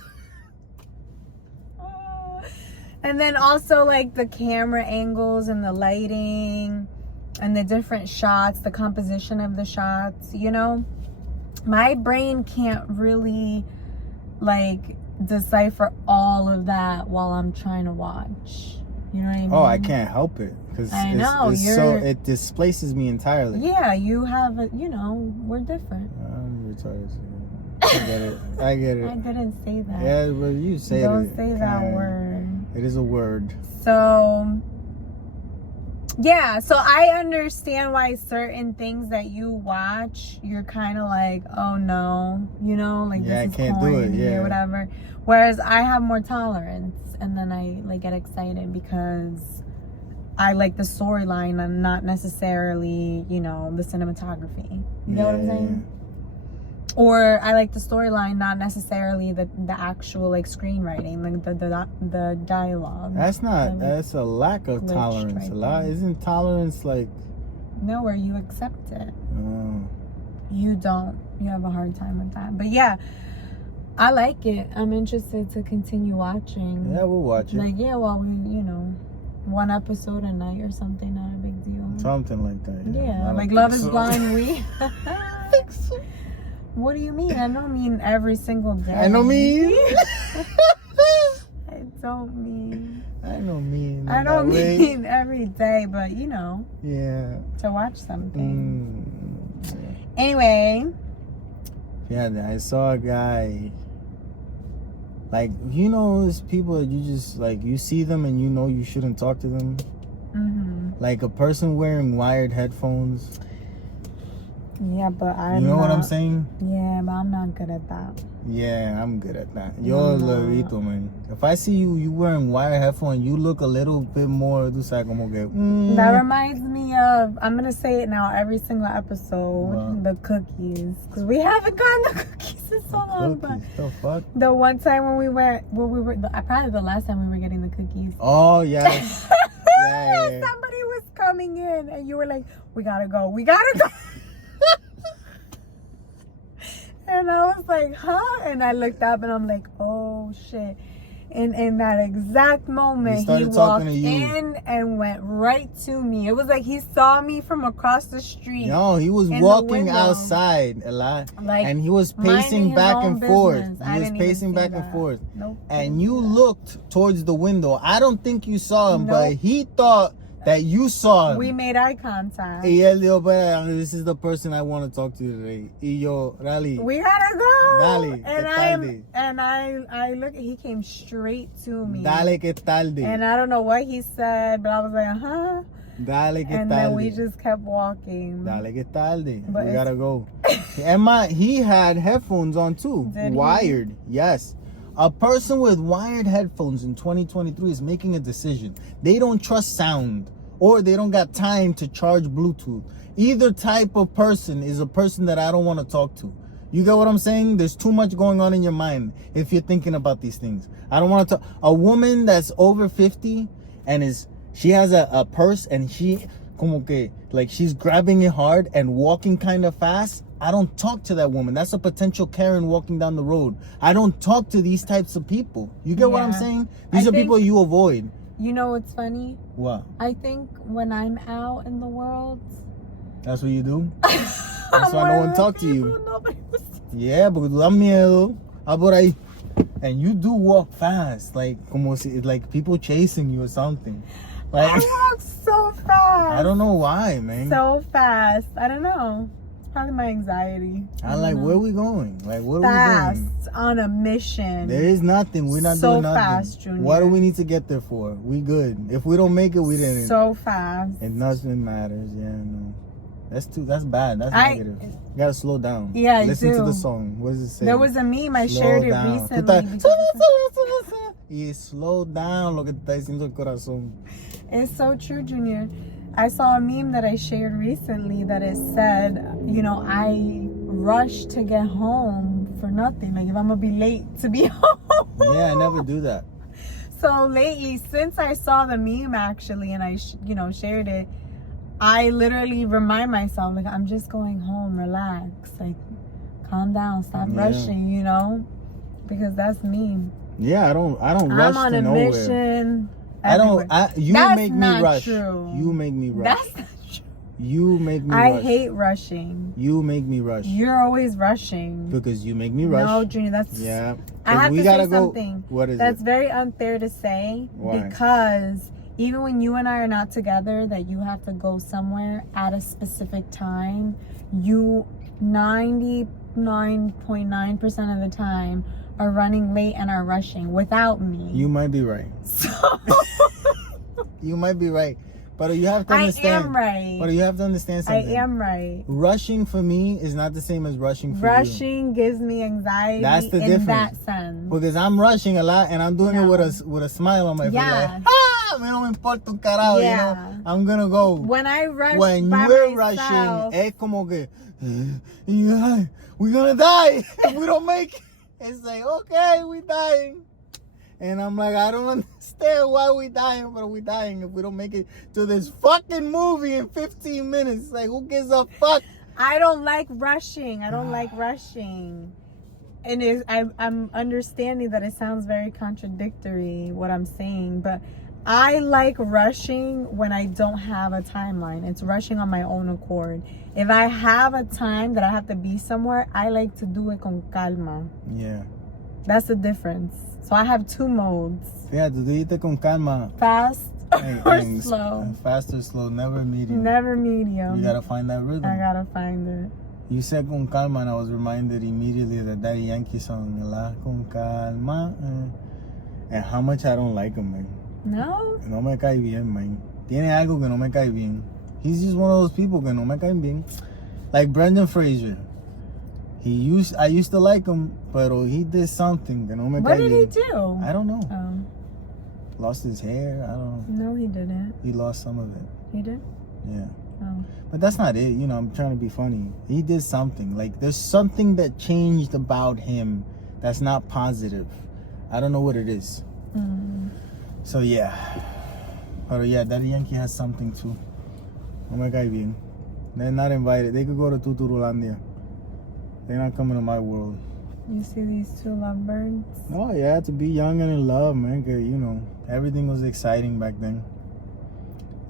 And then also like the camera angles and the lighting and the different shots, the composition of the shots, you know? My brain can't really like decipher all of that while I'm trying to watch. You know what I mean? Oh, I can't help it because it displaces me entirely. Yeah, you have it. You know, we're different. I'm retarded. I get it. I didn't say that. Yeah, but you say it. Don't say that word. It is a word. So. Yeah, so I understand why certain things that you watch, you're kind of like, oh no, you know, like this is corny or whatever. Whereas I have more tolerance, and then I like get excited because I like the storyline and not necessarily, you know, the cinematography. You know what I'm saying? Or I like the storyline, not necessarily the actual like screenwriting, like the dialogue. That's a lack of tolerance. Isn't tolerance like? No, where you accept it. You don't. You have a hard time with that. But yeah, I like it. I'm interested to continue watching. Yeah, we'll watch it. Like, yeah, well, we, you know, one episode a night or something, not a big deal. Something like that. Yeah, like Love is Blind, What do you mean? I don't mean every single day. I don't mean. I don't mean. I don't mean. I don't mean every day, but you know. Yeah. To watch something. Anyway. Yeah, I saw a guy. Like, you know, those people that you just, like, you see them and you know you shouldn't talk to them. Like a person wearing wired headphones. Yeah, but You know what I'm saying? Yeah, but I'm not good at that. Yeah, I'm good at that. Yo, Lorito, man. If I see you wearing wired headphones, you look a little bit more, That reminds me of, I'm going to say it now every single episode, the cookies. Because we haven't gotten the cookies in so long. But the fuck? The one time when we were, probably the last time we were getting the cookies. Oh, yes. yeah. Somebody was coming in and you were like, we got to go. We got to go. And I was like, huh? And I looked up and I'm like, oh shit. And in that exact moment, he walked in and went right to me. It was like he saw me from across the street. No, he was walking outside a lot. Like, and he was pacing back and forth. He was pacing back and forth. And you looked towards the window. I don't think you saw him, but he thought that you saw him. We made eye contact. Y él dijo, this is the person I want to talk to today. Y yo, Rally. We gotta go. Dale, and I look, he came straight to me. Dale que tarde. And I don't know what he said, but I was like, huh? Dale que and tarde. Then we just kept walking. Dale que tarde. We gotta go. Emma, he had headphones on too. Wired. Yes. A person with wired headphones in 2023 is making a decision. They don't trust sound, or they don't got time to charge Bluetooth. Either type of person is a person that I don't want to talk to. You get what I'm saying? There's too much going on in your mind if you're thinking about these things. I don't want to talk. A woman that's over 50 and she has a purse and she como que like she's grabbing it hard and walking kind of fast. I don't talk to that woman. That's a potential Karen walking down the road. I don't talk to these types of people. You get what I'm saying? These are people you avoid. You know what's funny? What? I think when I'm out in the world, that's what you do? That's why no one talk to you. Yeah, porque tú das miedo. Por ahí. And you do walk fast. Like, como si, like people chasing you or something. Like, I walk so fast. I don't know why, man. So fast. I don't know. Probably my anxiety. I'm like, where are we going? Like, what are we doing? Fast, on a mission. There is nothing. We're not doing nothing. So fast, Junior. What do we need to get there for? We good. If we don't make it, we didn't. So fast. And nothing matters. Yeah, no. That's bad. That's negative. You gotta slow down. Yeah, Listen to the song. What does it say? There was a meme. I shared it recently. Y slow down. Lo que te está diciendo el corazón. It's so true, Junior. I saw a meme that I shared recently that it said, you know, I rush to get home for nothing. Like if I'm gonna be late to be home. Yeah, I never do that. So lately, since I saw the meme actually, and I, shared it, I literally remind myself, like, I'm just going home, relax, like, calm down, stop rushing, you know, because that's me. Yeah, I don't rush to nowhere. I'm on a mission. You make me rush. You make me rush. That's not true. You make me rush. I hate rushing. You make me rush. You're always rushing. Because you make me rush. No, Junior, that's... Yeah. I have to say something. What is that's very unfair to say. Why? Because even when you and I are not together, that you have to go somewhere at a specific time, you 99.9% of the time are running late and are rushing without me. You might be right. So you might be right. But you have to understand. I am right. But you have to understand something. I am right. Rushing for me is not the same as rushing for you. Rushing gives me anxiety. That's the difference. In that sense. Because I'm rushing a lot and I'm doing it with a smile on my face. Yeah. Like, A mí no me importa un carajo, you know. I'm gonna go. When I rush When by you're myself, rushing, es como que, yeah, we're gonna die if we don't make it. It's like, okay, we dying. And I'm like, I don't understand why we dying, but we dying if we don't make it to this fucking movie in 15 minutes. Like, who gives a fuck? I don't like rushing. And I'm understanding that it sounds very contradictory, what I'm saying, but I like rushing when I don't have a timeline. It's rushing on my own accord. If I have a time that I have to be somewhere, I like to do it con calma. Yeah. That's the difference. So I have two modes. Fíjate, tú dijiste con calma. Fast or slow. Fast or slow, never medium. Never medium. You gotta find that rhythm. I gotta find it. You said con calma, and I was reminded immediately of the Daddy Yankee song, La con calma. And how much I don't like him, man. No? No me cae bien, man. Tiene algo que no me cae bien. He's just one of those people que no me cae bien. Like Brendan Fraser. I used to like him, pero he did something que no me cae bien. What did he do? I don't know. Oh. Lost his hair? I don't know. No, he didn't. He lost some of it. He did? Yeah. Oh. But that's not it. You know, I'm trying to be funny. He did something. Like, there's something that changed about him that's not positive. I don't know what it is. Mm. So, yeah. But, yeah, Daddy Yankee has something, too. Oh, my God, bien. They're not invited. They could go to TuturuLandia. They're not coming to my world. You see these two lovebirds? Oh, yeah, to be young and in love, man. 'Cause, you know, everything was exciting back then.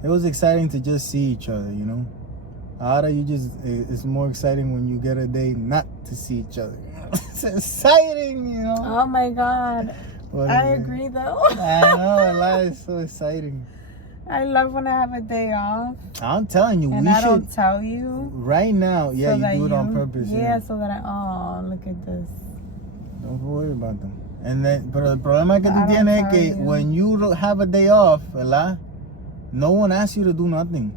It was exciting to just see each other, you know. Ahora it's more exciting when you get a day not to see each other. It's exciting, you know. Oh my God. I agree though. I know, life is so exciting. I love when I have a day off. I'm telling you, and we I should. don't tell you. Right now, yeah, so you do it on purpose. Yeah, so that look at this. Don't worry about them. And then, pero el problema que tú tienes es que when you have a day off, ¿verdad? No one asks you to do nothing.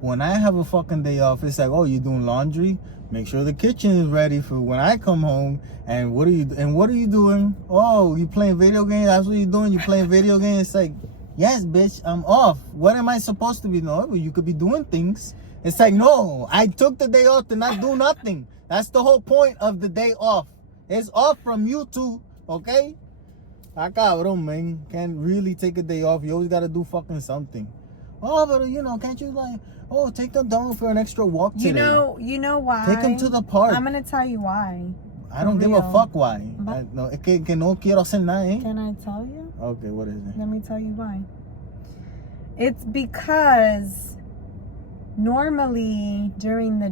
When I have a fucking day off, it's like, oh, you're doing laundry? Make sure the kitchen is ready for when I come home. And what are you doing? Oh, you playing video games? That's what you're doing? You playing video games? It's like, yes, bitch, I'm off. What am I supposed to be? No, you could be doing things. It's like, no, I took the day off to not do nothing. That's the whole point of the day off. It's off from you too, okay? Ah, cabrón, man. Can't really take a day off. You always gotta do fucking something. Oh, but you know, can't you take them down for an extra walk today? You know why? Take them to the park. I'm gonna tell you why. I don't give a fuck why. No, es que no quiero hacer nada, eh? Can I tell you? Okay, what is it? Let me tell you why. It's because normally during the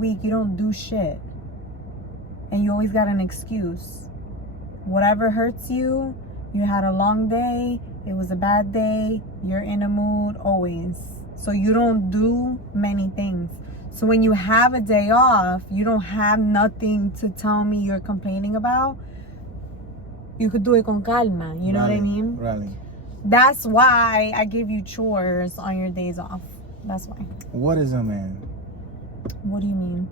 week, you don't do shit. And you always got an excuse. Whatever hurts you, you had a long day, it was a bad day, you're in a mood, always. So you don't do many things. So when you have a day off, you don't have nothing to tell me you're complaining about. You could do it con calma, you know what I mean? Really. That's why I give you chores on your days off. That's why. What is a man? What do you mean?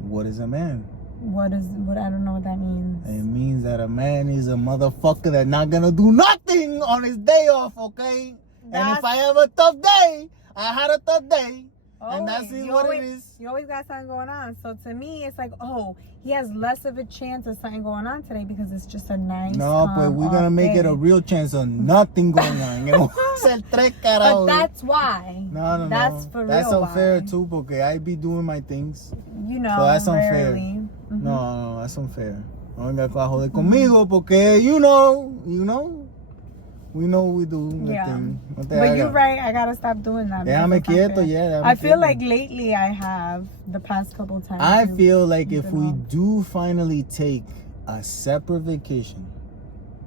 What is a man? What I don't know what that means. It means that a man is a motherfucker that's not gonna do nothing on his day off, okay? And if I have a tough day, I had a tough day. And that's what it is. You always got something going on. So to me, it's like, oh, he has less of a chance of something going on today because it's just a nice. No, but we're gonna make it a real chance of nothing going on. You know? But that's why. No. That's for real. That's unfair too, because I be doing my things. You know, so that's unfair. Rarely. Mm-hmm. No, that's unfair. No venga a joder conmigo, porque you know. We know we do. Yeah. But you're right. I gotta stop doing that. Déjame quieto, yeah. I feel like lately I have the past couple times. I feel like if we do finally take a separate vacation,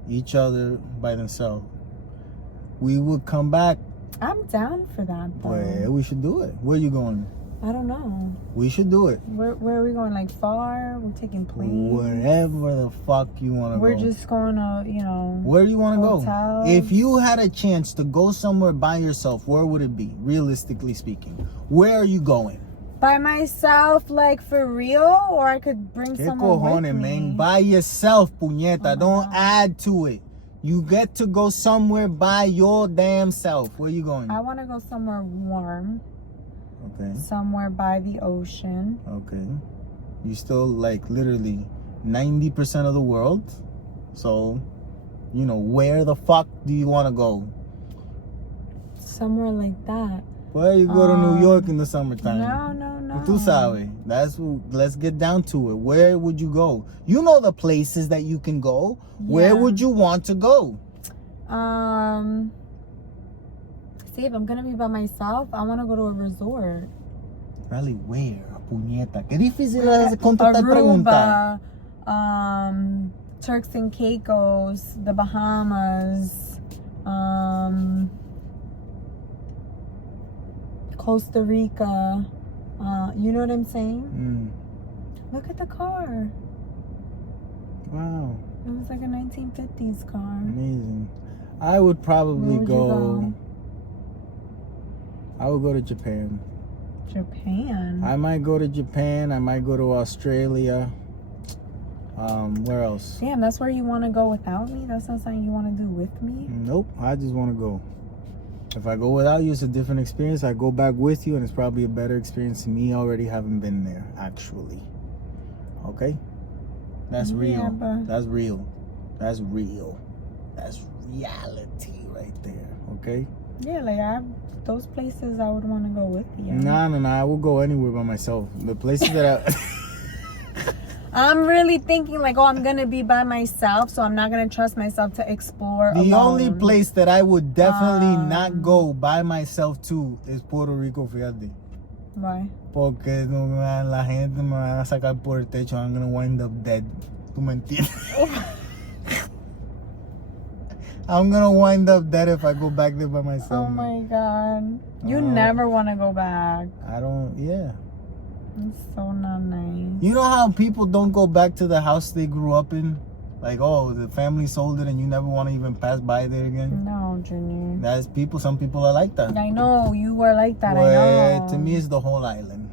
each other by themselves, we would come back. I'm down for that. Well, we should do it. Where are you going? I don't know. We should do it. Where are we going? Like far? We're taking planes? Wherever the fuck you want to go. We're just going to, Where do you want to go? If you had a chance to go somewhere by yourself, where would it be, realistically speaking? Where are you going? By myself, like for real? Or I could bring someone with me? Man? By yourself, puñeta. Don't add to it. You get to go somewhere by your damn self. Where you going? I want to go somewhere warm. Okay. Somewhere by the ocean. Okay. You still like literally 90% of the world. So, you know, where the fuck do you want to go? Somewhere like that. Well, you go to New York in the summertime. No. Tú sabes. Let's get down to it. Where would you go? You know the places that you can go. Yeah. Where would you want to go? See, if I'm gonna be by myself, I want to go to a resort. Really, where? Puñeta. Qué difícil es contestar preguntas. Turks and Caicos, the Bahamas, Costa Rica. You know what I'm saying? Look at the car. Wow. It was like a 1950s car. Amazing. I would probably go. I would go to Japan. Japan? I might go to Japan. I might go to Australia. Where else? Damn, that's where you want to go without me? That's not something you want to do with me? Nope. I just want to go. If I go without you, it's a different experience. I go back with you, and it's probably a better experience to me already having been there, actually. Okay? That's real. Yeah, That's real. That's real. That's reality right there. Okay? Yeah, like those places I would want to go with you. No. I will go anywhere by myself. The places that I'm really thinking like, I'm going to be by myself, so I'm not going to trust myself to explore The alone. only place that I would definitely not go by myself to is Puerto Rico, fíjate. Why? Porque la gente me van a sacar por el techo. I'm gonna wind up dead. ¿Tú me entiendes? I'm gonna wind up dead if I go back there by myself. Oh my God. You never want to go back. I don't, yeah. It's so not nice. You know how people don't go back to the house they grew up in? Like, the family sold it and you never want to even pass by there again? No, Junior. That's some people are like that. I know, you are like that, Well, I know. to me, it's the whole island.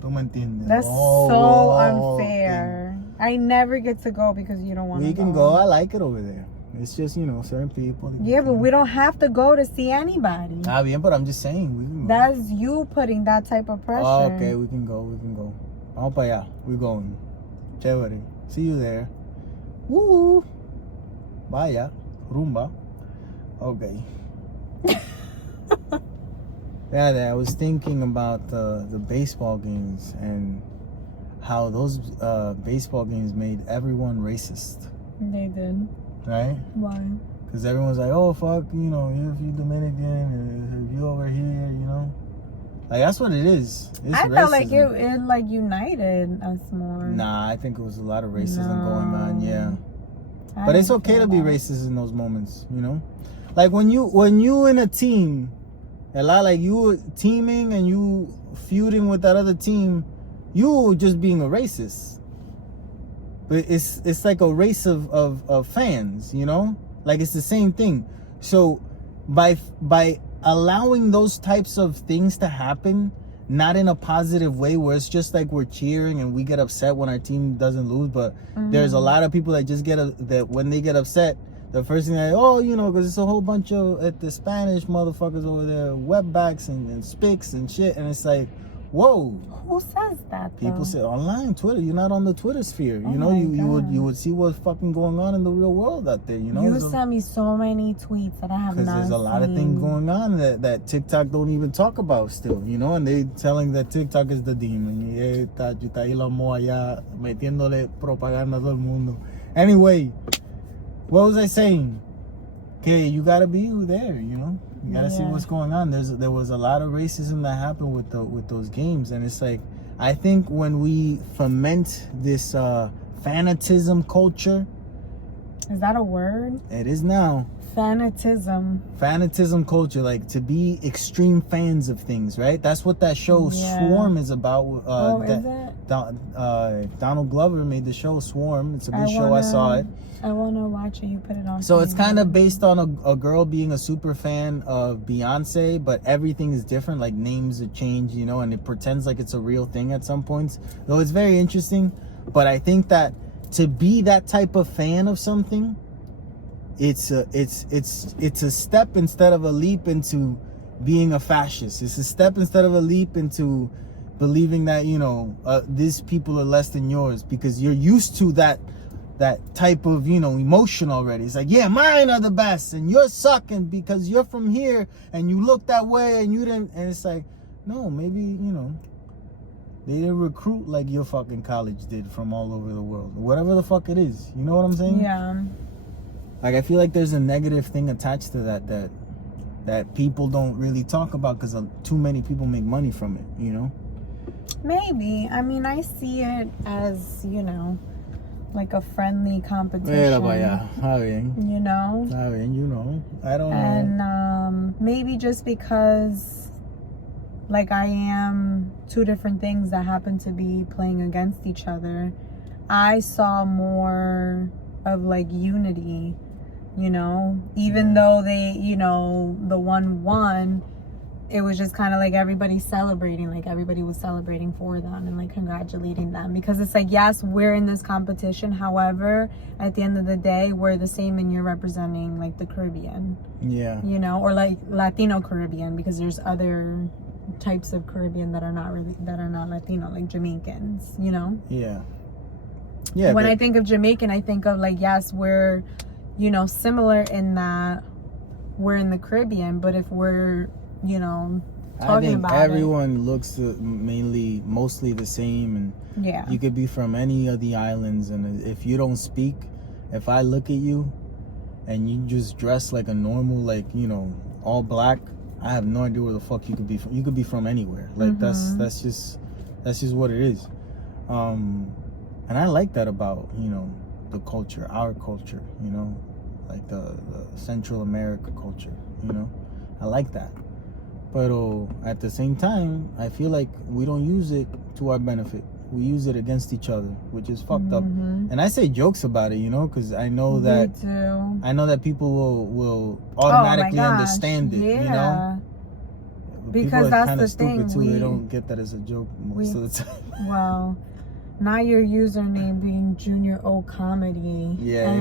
¿Tú me entiendes? That's so unfair. I never get to go because you don't want to go. We can go. I like it over there. It's just, certain people. Yeah, but we don't have to go to see anybody. Bien, but I'm just saying. We can go. That's you putting that type of pressure. Oh, okay, we can go. Vamos para allá. We're going. Chévere. See you there. Woo! Vaya. Rumba. Okay. Yeah, I was thinking about the baseball games and how those baseball games made everyone racist. They did. Right? Why? Because everyone's like, oh, fuck, if you Dominican, if you over here, Like, that's what it is. It's I racism. felt like it like united us more. Nah, I think it was a lot of racism going on, yeah. I But it's didn't okay feel to be that. racist in those moments, Like, when you in a team, like you teaming and you feuding with that other team, you just being a racist. But it's like a race of fans, Like, it's the same thing. So by allowing those types of things to happen, not in a positive way where it's just like we're cheering and we get upset when our team doesn't lose, but there's a lot of people that just that when they get upset, the first thing because it's a whole bunch of the Spanish motherfuckers over there, wetbacks and spics and shit, and it's like, whoa. Who says that? People say online, Twitter. You're not on the Twitter sphere. Oh You would see what's fucking going on in the real world out there. You sent me so many tweets that I have not seen. Because there's a lot of things going on that TikTok don't even talk about still, and they telling that TikTok is the demon. Está ahí la moa allá metiéndole propaganda a todo el mundo. Anyway, what was I saying? Okay, you gotta be there, You gotta see what's going on. There was a lot of racism that happened with those games, and it's like, I think when we foment this fanatism culture. Is that a word? It is now. Fanatism culture, like to be extreme fans of things, right? That's what that show Swarm is about. Is it? Donald Glover made the show Swarm. It's a good show. I saw it. I want to watch it. You put it on. So it's kind of based on a girl being a super fan of Beyonce, but everything is different. Like names are changed, and it pretends like it's a real thing at some points. Though it's very interesting. But I think that to be that type of fan of something, it's a step instead of a leap into being a fascist. It's a step instead of a leap into believing that, you know, these people are less than yours because you're used to that type of, you know, emotion already. It's like, yeah, mine are the best and you're sucking because you're from here and you look that way and you didn't. And it's like, no, maybe, you know, they didn't recruit like your fucking college did from all over the world. Whatever the fuck it is. You know what I'm saying? Yeah. Like, I feel like there's a negative thing attached to that people don't really talk about because too many people make money from it, you know? Maybe. I mean, I see it as, you know, like a friendly competition. You know? You know. I don't know. And maybe just because, like, I am two different things that happen to be playing against each other, I saw more of, like, unity, you know? Even though they, you know, the one won, it was just kind of like everybody celebrating, like everybody was celebrating for them and like congratulating them, because it's like, yes, we're in this competition, however, at the end of the day, we're the same and you're representing like the Caribbean, yeah, you know, or like Latino Caribbean, because there's other types of Caribbean that are not Latino, like Jamaicans, you know. Yeah, when I think of Jamaican, I think of like, yes, we're, you know, similar in that we're in the Caribbean, but if we're, you know, I think everyone looks mostly the same, and yeah, you could be from any of the islands, and if you don't speak, if I look at you and you just dress like a normal, like, you know, all black, I have no idea where the fuck you could be from. You could be from anywhere. Like, that's just what it is. And I like that about, you know, the culture, our culture, you know, like the Central America culture, you know. I like that. But at the same time, I feel like we don't use it to our benefit. We use it against each other, which is fucked up. And I say jokes about it, you know, because I know that people will automatically understand it, you know. Because that's the thing. Stupid too. They don't get that as a joke most of the time. Well, now your username being Junior O Comedy. Yeah,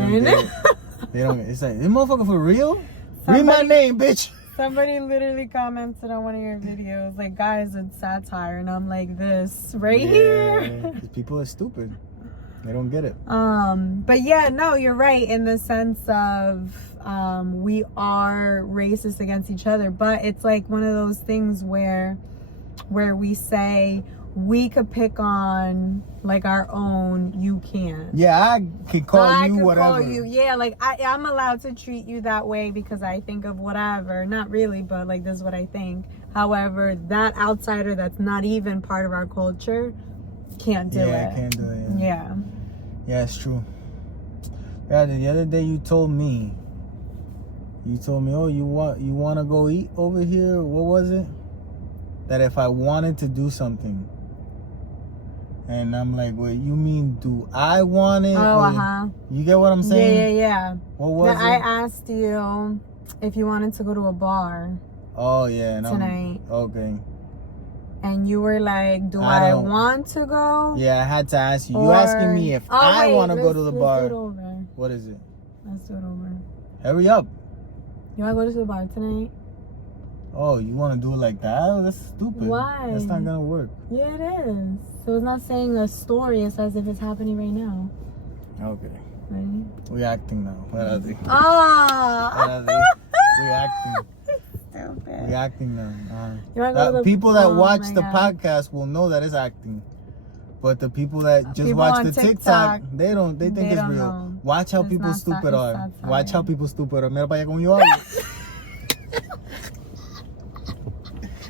they don't. It's like, this motherfucker for real? Read my name, bitch. Somebody literally commented on one of your videos, like, guys, it's satire, and I'm like, this right here. People are stupid. They don't get it. But yeah, no, you're right in the sense of we are racist against each other, but it's like one of those things where we say we could pick on like our own, you can't. Yeah, I could call you whatever. Yeah, like I'm allowed to treat you that way because I think of whatever. Not really, but like this is what I think. However, that outsider that's not even part of our culture can't do it. Yeah, can't do it. Yeah. Yeah, it's true. Yeah, the other day you told me, oh, you want to go eat over here? What was it? That if I wanted to do something. And I'm like, what you mean, do I want it? Oh, You get what I'm saying? Yeah. What was it? I asked you if you wanted to go to a bar. Oh, yeah. Tonight. Okay. And you were like, do I want to go? Yeah, I had to ask you. You asking me if I want to go to the bar. Let's do it over. What is it? Let's do it over. Hurry up. You want to go to the bar tonight? Oh, you want to do it like that? That's stupid. Why? That's not going to work. Yeah, it is. So it's not saying a story. It's as if it's happening right now. Okay. Ready? We acting now. We acting. Stupid. We acting now. You wanna go to the, people that watch the podcast will know that it's acting. But the people that just watch the TikTok, they think it's real. Know. Watch how people stupid are. Watch how people stupid are. Mira para allá como yo hablo.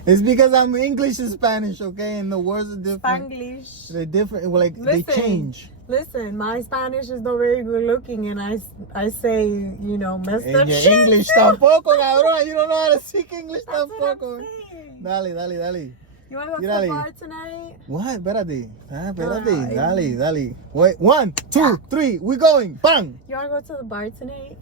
It's because I'm English and Spanish, okay? And the words are different. Spanglish. They're different. Like, they change. Listen, my Spanish is not very good looking, and I say, you know, messed up shit. English tampoco, cabrón. You don't know how to speak English tampoco. Dale. You want to go to the bar tonight? What? Espérate. Dale. Wait, 1, 2, 3, we going. Bang! You want to go to the bar tonight?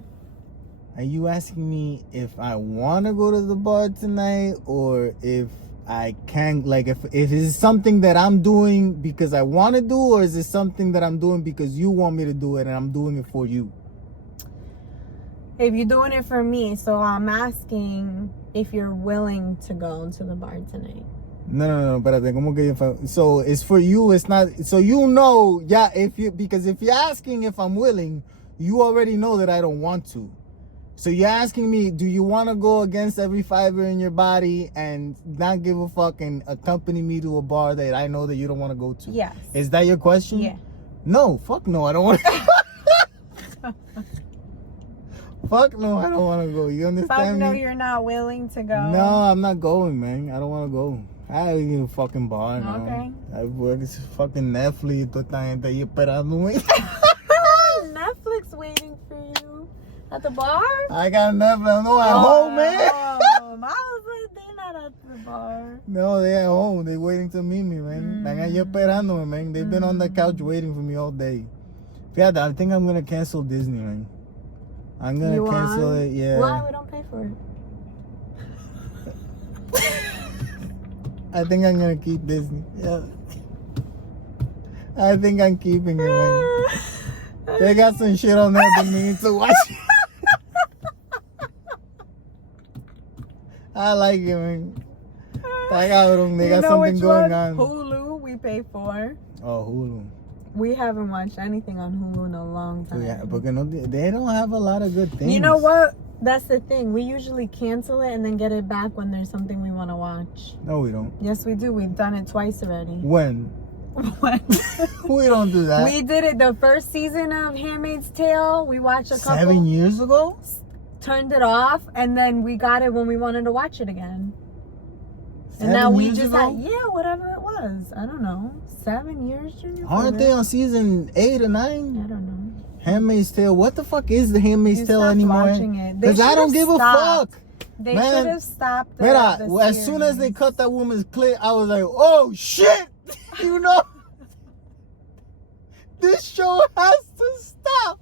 Are you asking me if I want to go to the bar tonight, or if I can, like, if it's something that I'm doing because I want to do, or is it something that I'm doing because you want me to do it and I'm doing it for you? If you're doing it for me, so I'm asking if you're willing to go to the bar tonight. No, espérate, ¿cómo que so it's for you, it's not, so you know, yeah, because if you're asking if I'm willing, you already know that I don't want to. So you're asking me, do you want to go against every fiber in your body and not give a fuck and accompany me to a bar that I know that you don't want to go to? Yes. Is that your question? Yeah. No, fuck no, I don't want to. Fuck no, I don't want to go. You understand Fuck no, me? you're not willing to go. No, I'm not going, man. I don't want to go. I ain't in a fucking bar, no. Okay. I work this fucking Netflix, toda esta gente ahí esperándome. Netflix waiting for you at the bar? I got Netflix, no, at home, man. I was like, they're not at the bar. No, they at home. They waiting to meet me, man. Están ahí esperándome, man. They've been on the couch waiting for me all day. Fíjate, I think I'm going to cancel Disney, man. I'm going to cancel it, yeah. Why? We don't pay for it. I think I'm going to keep Disney. Yeah. I think I'm keeping it, man. They got some shit on there that me to watch. I like it, man. They got something going on. Hulu we pay for. Oh, Hulu. We haven't watched anything on Hulu in a long time. Yeah, but they don't have a lot of good things. You know what? That's the thing. We usually cancel it and then get it back when there's something we want to watch. No, we don't. Yes, we do. We've done it twice already. When? When? We don't do that. We did it the first season of Handmaid's Tale. We watched a couple. 7 years ago? Turned it off, and then we got it when we wanted to watch it again. 7 And now we years just ago? whatever it was. I don't know. 7 years, Junior? Aren't they on season 8 or 9? I don't know. Handmaid's Tale. What the fuck is the Handmaid's Tale stopped anymore? watching it. They Because I don't give stopped. a fuck. They Man, should have stopped the as soon as they cut that woman's clit, I was like, oh shit! You know? This show has to stop.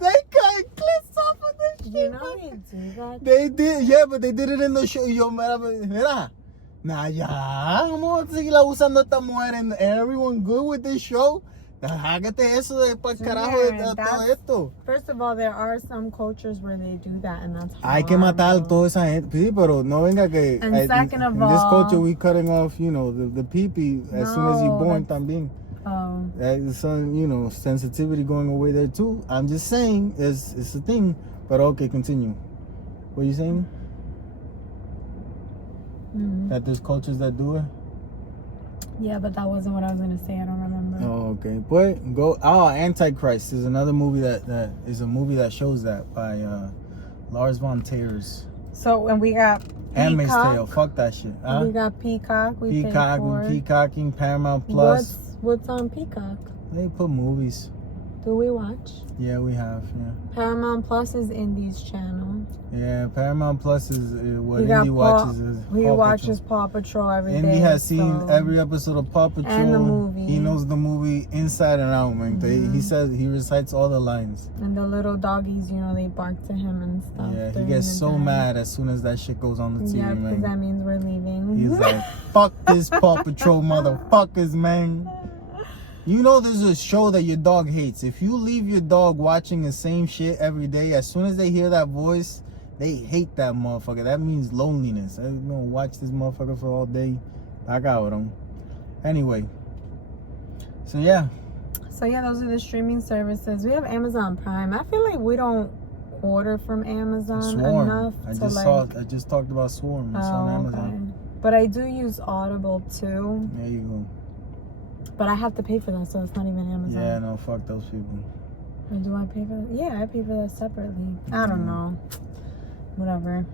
They cut clips off of this shit. You know they do that. They did, yeah, but they did it in the show. Yo, mira. Nah, ya. Vamos a seguir usando esta mujer and everyone good with this show. Hágate eso de pa' carajo de todo esto. First of all, there are some cultures where they do that, and that's Hay que matar toda esa gente. Sí, pero no venga que. And second of in all, this culture, we cutting off, the pee-pee as soon as you're born también. Oh. There's some, sensitivity going away there too. I'm just saying, it's a thing. But okay, continue. What are you saying? Mm-hmm. That there's cultures that do it? Yeah, but that wasn't what I was going to say. I don't remember. Oh, okay. But go. Oh, Antichrist is another movie that is a movie that shows that by Lars von Trier. So, and we got Handmaid's Peacock. Tale. Fuck that shit. Huh? We got Peacock. We Peacock. paid for. Peacocking, Paramount Plus. What's on Peacock? They put movies. Do we watch? Yeah, we have. Yeah. Paramount Plus is Indy's channel. Yeah, Paramount Plus is what We got Indy watches. He watches Paw Patrol every day. Indy has seen every episode of Paw Patrol. And the movie. He knows the movie inside and out, man. Mm-hmm. He says he recites all the lines. And the little doggies, they bark to him and stuff. Yeah, he gets so mad as soon as that shit goes on the TV, yeah, man. because that means we're leaving. He's like, fuck this Paw Patrol motherfuckers, man. You know there's a show that your dog hates. If you leave your dog watching the same shit every day, as soon as they hear that voice, they hate that motherfucker. That means loneliness. I'm gonna watch this motherfucker for all day. I got with him. Anyway. So yeah, those are the streaming services. We have Amazon Prime. I feel like we don't order from Amazon enough. I just talked about Swarm. It's on Amazon. Okay. But I do use Audible too. There you go. But I have to pay for that, so it's not even Amazon. Yeah, no, fuck those people. Or do I pay for that? Yeah, I pay for that separately. I don't know. Whatever.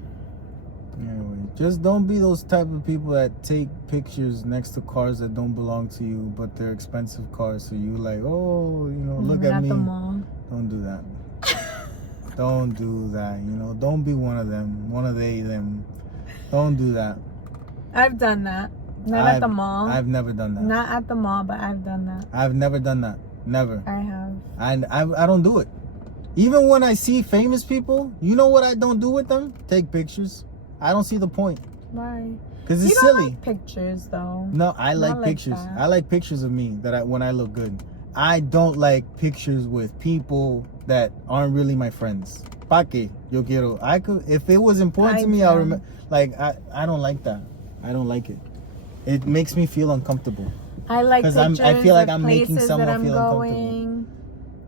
Anyway, just don't be those type of people that take pictures next to cars that don't belong to you, but they're expensive cars. So you like, look at me. The mall. Don't do that. Don't do that. Don't be one of them. One of them. Don't do that. I've done that. Not at the mall. I've never done that. Not at the mall, but I've done that. I've never done that. Never. I have. I don't do it. Even when I see famous people, you know what I don't do with them? Take pictures. I don't see the point. Why? Because it's you don't silly. Like pictures though. No, I like pictures. That. I like pictures of me when I look good. I don't like pictures with people that aren't really my friends. Pa que yo quiero. I could, if it was important to me, I'll remember. Like, I don't like that. I don't like it. It makes me feel uncomfortable. I like pictures I feel like of I'm making places someone that I'm feel going.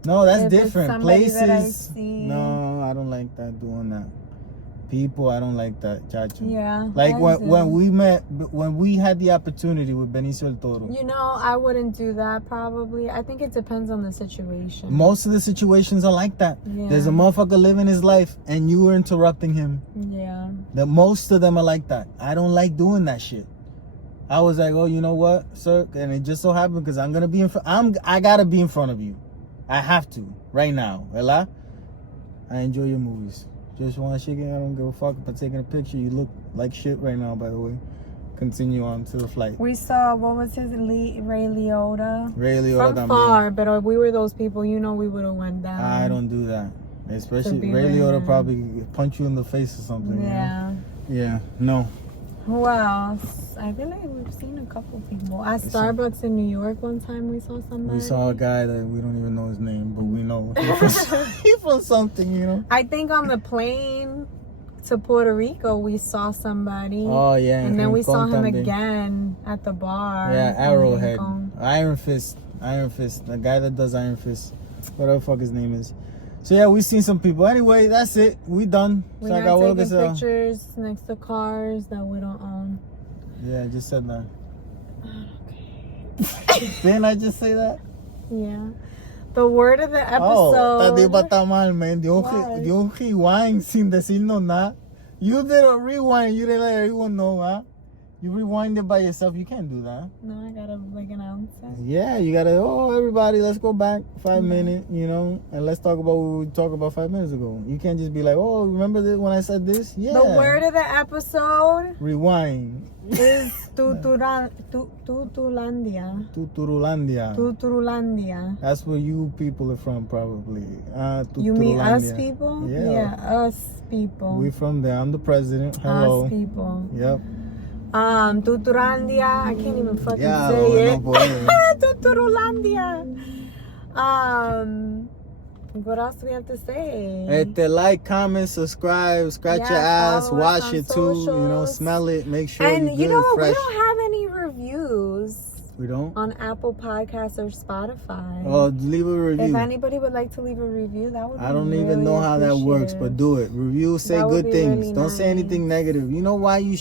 No, that's If it's different. somebody that I Places. see. No, I don't like that, doing that. People, I don't like that, chacho. Yeah. Like when we had the opportunity with Benicio el Toro. You know, I wouldn't do that probably. I think it depends on the situation. Most of the situations are like that. Yeah. There's a motherfucker living his life and you are interrupting him. Yeah. Most of them are like that. I don't like doing that shit. I was like, oh, you know what, sir? And it just so happened because I'm gonna be I gotta be in front of you. I have to right now, ¿verdad? I enjoy your movies. Just want to shake it. I don't give a fuck about taking a picture. You look like shit right now, by the way. Continue on to the flight. We saw, what was his, Ray Liotta? Ray Liotta From far, but if we were those people, you know we would have went down. I don't do that. Especially Ray Liotta probably punch you in the face or something. Yeah. You know? Yeah, no. Who else? I feel like we've seen a couple people. At Starbucks in New York one time we saw somebody. We saw a guy that we don't even know his name, but we know he from something, you know. I think on the plane to Puerto Rico we saw somebody. Oh yeah. And then we saw him again at the bar. Yeah, Arrowhead. Iron Fist. The guy that does Iron Fist. Whatever the fuck his name is. So yeah, we've seen some people. Anyway, that's it. We done. We're not taking pictures next to cars that we don't own. Yeah, I just said that. Okay. Didn't I just say that? Yeah. The word of the episode. Oh, está mal, man. Dio un rewind sin decirnos nada. You did a rewind. You didn't let everyone know, huh? You rewind it by yourself. You can't do that. No, I gotta announce it. Yeah, you gotta. Oh, everybody, let's go back 5 minutes, you know, and let's talk about what we talked about 5 minutes ago. You can't just be like, oh, remember this when I said this? Yeah. The word of the episode. Rewind. Is TuturuLandia. TuturuLandia. That's where you people are from, probably. You mean us people? Yeah. Us people. We from there. I'm the president. Hello. Us people. Yep. TuturuLandia. I can't even fucking say it. TuturuLandia. What else do we have to say? Like, comment, subscribe, scratch your ass, watch it too. You know, smell it. Make sure you know fresh. We don't have any reviews. We don't? On Apple Podcasts or Spotify. Oh, leave a review. If anybody would like to leave a review, that would be I don't even know how that works, but do it. Review, say good things. Really don't say anything negative. You know why you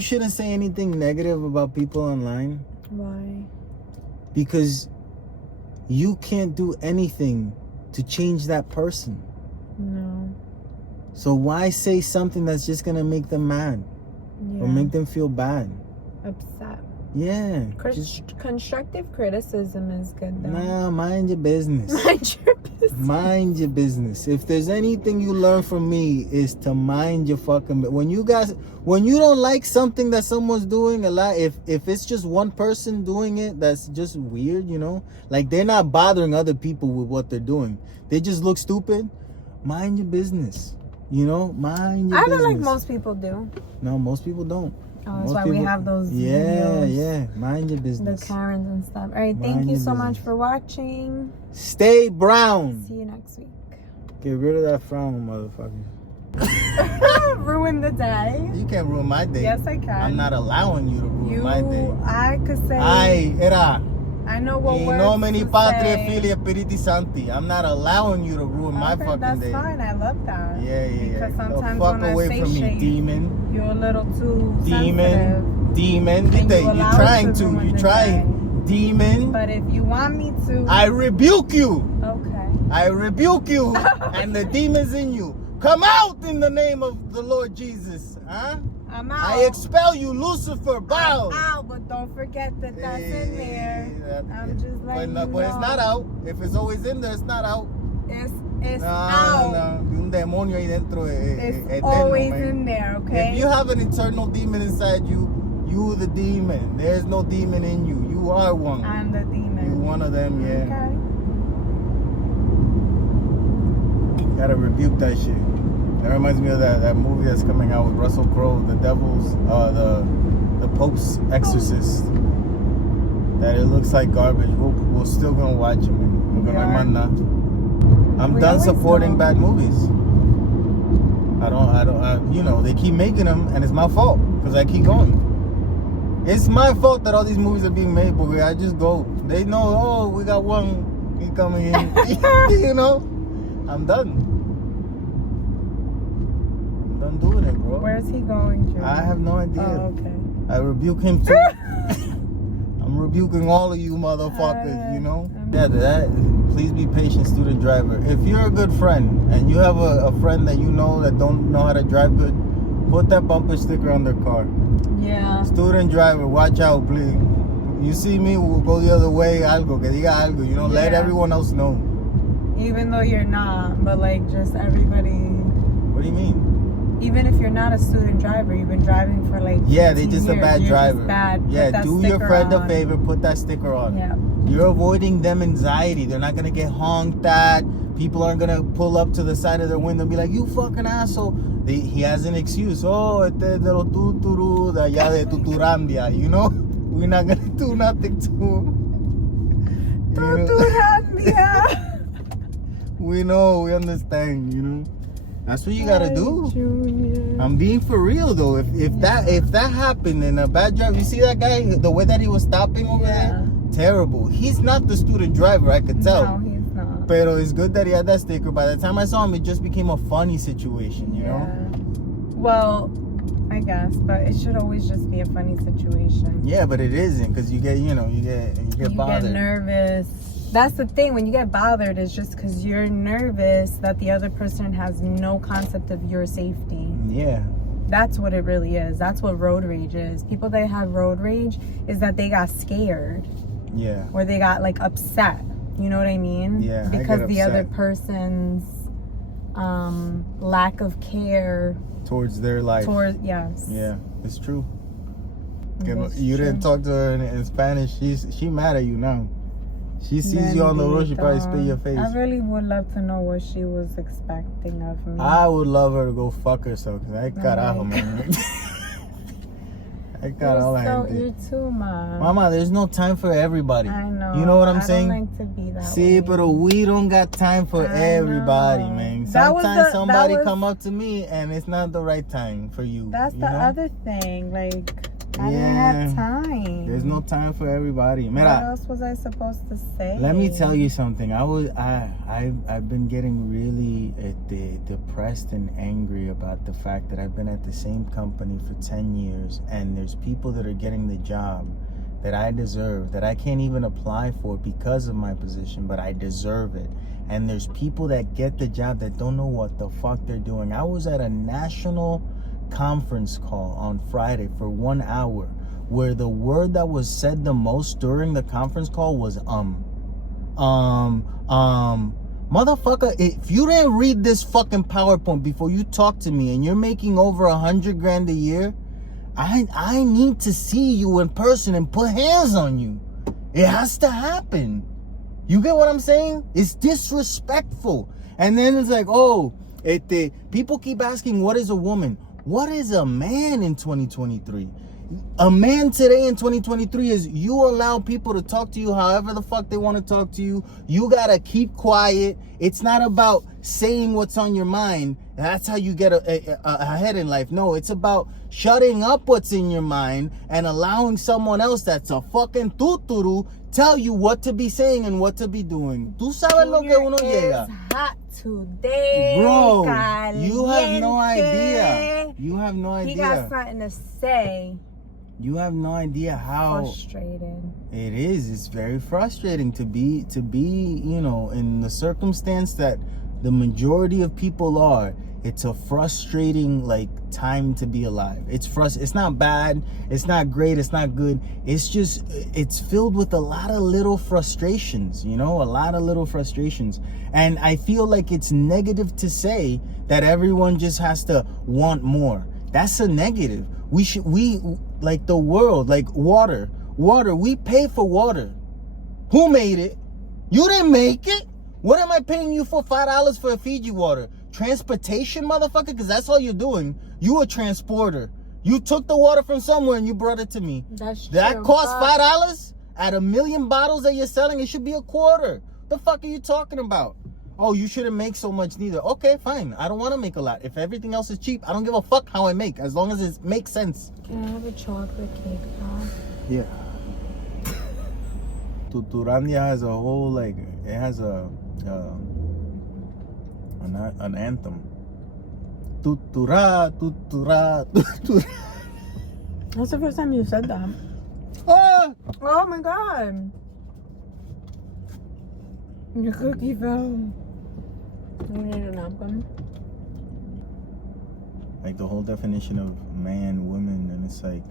shouldn't say anything negative about people online? Why? Because you can't do anything to change that person. No. So why say something that's just gonna make them mad or make them feel bad? Upset. Yeah. Constructive criticism is good though. Nah, mind your business. Mind your business. Mind your business. If there's anything you learn from me, is to mind your fucking business. When you don't like something that someone's doing a lot, if it's just one person doing it, that's just weird, you know? Like they're not bothering other people with what they're doing. They just look stupid. Mind your business. You know? Mind your business. I feel like most people do. No, most people don't. Oh, that's why we have those videos. Yeah. Mind your business. The Karens and stuff. All right, thank you so much for watching. Stay brown. See you next week. Get rid of that frown, motherfucker. Ruin the day. You can't ruin my day. Yes, I can. I'm not allowing you to ruin my day. I could say. I know what words nomini to Patria say. Filii Spiritus Sancti. I'm not allowing you to ruin my fucking that's day. That's fine. I love that. Yeah. Because sometimes fuck when away I say from shit, me, demon. You're a little too Demon. sensitive. You're trying to. You try. Demon. But if you want me to, I rebuke you. Okay. I rebuke you and the demons in you. Come out in the name of the Lord Jesus. Huh? I'm out. I expel you, Lucifer. Bow. I'm out, but don't forget that that's in there. I'm just letting you know. But it's not out. If it's always in there, it's not out. It's out. No. Un demonio ahí dentro. It's always in there, okay? If you have an internal demon inside you, you the demon. There's no demon in you. You are one. I'm the demon. You're one of them, yeah. Okay. Gotta rebuke that shit. That reminds me of that movie that's coming out with Russell Crowe, the Pope's Exorcist. that it looks like garbage, we're still gonna watch them. I'm done supporting bad movies. They keep making them, and it's my fault because I keep going. It's my fault that all these movies are being made, but I just go. They know, oh, we got one. He coming in. I'm done. I'm done doing it, bro. Where's he going, Drew? I have no idea. Oh, okay. I rebuke him too. I'm rebuking all of you motherfuckers, please be patient, student driver. If you're a good friend and you have a friend that you know that don't know how to drive good, put that bumper sticker on their car. Yeah. Student driver, watch out, please. You see me, we'll go the other way, algo, que diga algo, let everyone else know. Even though you're not, but like just everybody. What do you mean? Even if you're not a student driver, you've been driving for like 15 they're just years, a bad driver. Just bad. Yeah, do your friend a favor, put that sticker on. Yeah. You're avoiding them anxiety. They're not gonna get honked at. People aren't gonna pull up to the side of their window and be like, "You fucking asshole." He has an excuse. Oh, este de los tuturu de allá de TuturuLandia. We're not gonna do nothing to him. TuturuLandia. We know, we understand. That's what you gotta do. Junior. I'm being for real though. If that happened in a bad drive, you see that guy, the way that he was stopping over there, terrible. He's not the student driver, I could tell. No, he's not. Pero it's good that he had that sticker. By the time I saw him, it just became a funny situation, you know? Well, I guess, but it should always just be a funny situation. Yeah, but it isn't, because you get bothered. You get nervous. That's the thing. When you get bothered, it's just because you're nervous that the other person has no concept of your safety. Yeah. That's what it really is. That's what road rage is. People that have road rage is that they got scared. Yeah. Or they got like upset. You know what I mean? Yeah. Because the other person's lack of care towards their life. Yes. Yeah, it's true. It's You true. didn't talk to her in Spanish. She mad at you now. She sees you on the road, she probably spit your face. I really would love to know what she was expecting of me. I would love her to go fuck herself, because I carajo, man. I got all I had. You're too much. Mama, there's no time for everybody. I know. You know what I'm saying? I don't like to be that See, way. but we don't got time for everybody, man. Sometimes somebody come up to me and it's not the right time for you. That's the other thing. Like, I didn't have time. There's no time for everybody. What else was I supposed to say? Let me tell you something. I've been getting really depressed and angry about the fact that I've been at the same company for 10 years and there's people that are getting the job that I deserve, that I can't even apply for because of my position, but I deserve it. And there's people that get the job that don't know what the fuck they're doing. I was at a national conference call on Friday for 1 hour where the word that was said the most during the conference call was motherfucker, if you didn't read this fucking PowerPoint before you talk to me and you're making over $100,000 a year, I need to see you in person and put hands on you. It has to happen. You get what I'm saying? It's disrespectful. And then it's like, people keep asking, what is a woman? What is a man in 2023? A man today in 2023 is you allow people to talk to you however the fuck they want to talk to you. You gotta keep quiet. It's not about saying what's on your mind. That's how you get ahead in life. No, it's about shutting up what's in your mind and allowing someone else that's a fucking tuturu tell you what to be saying and what to be doing. Tú sabes lo que uno llega. Hot today, bro, caliente. You have no idea. You have no idea. He got something to say. You have no idea how frustrated it is. It's very frustrating to be, in the circumstance that the majority of people are. It's a frustrating time to be alive. It's not bad. It's not great. It's not good. It's just, it's filled with a lot of little frustrations, a lot of little frustrations. And I feel like it's negative to say that everyone just has to want more. That's a negative. We like the world, like water, we pay for water. Who made it? You didn't make it. What am I paying you for $5 for a Fiji water? Transportation, motherfucker, because that's all you're doing. You a transporter. You took the water from somewhere and you brought it to me. That's true. That cost $5? At 1 million bottles that you're selling, it should be a quarter. The fuck are you talking about? Oh, you shouldn't make so much neither. Okay, fine. I don't want to make a lot. If everything else is cheap, I don't give a fuck how I make, as long as it makes sense. Can I have a chocolate cake pop? Yeah. TuturuLandia has a whole, like, it has an anthem. Tutura, tutura, tutura. That's the first time you said that. Ah! Oh my god. Your cookie fell. You need a napkin? Like the whole definition of man, woman, and it's like,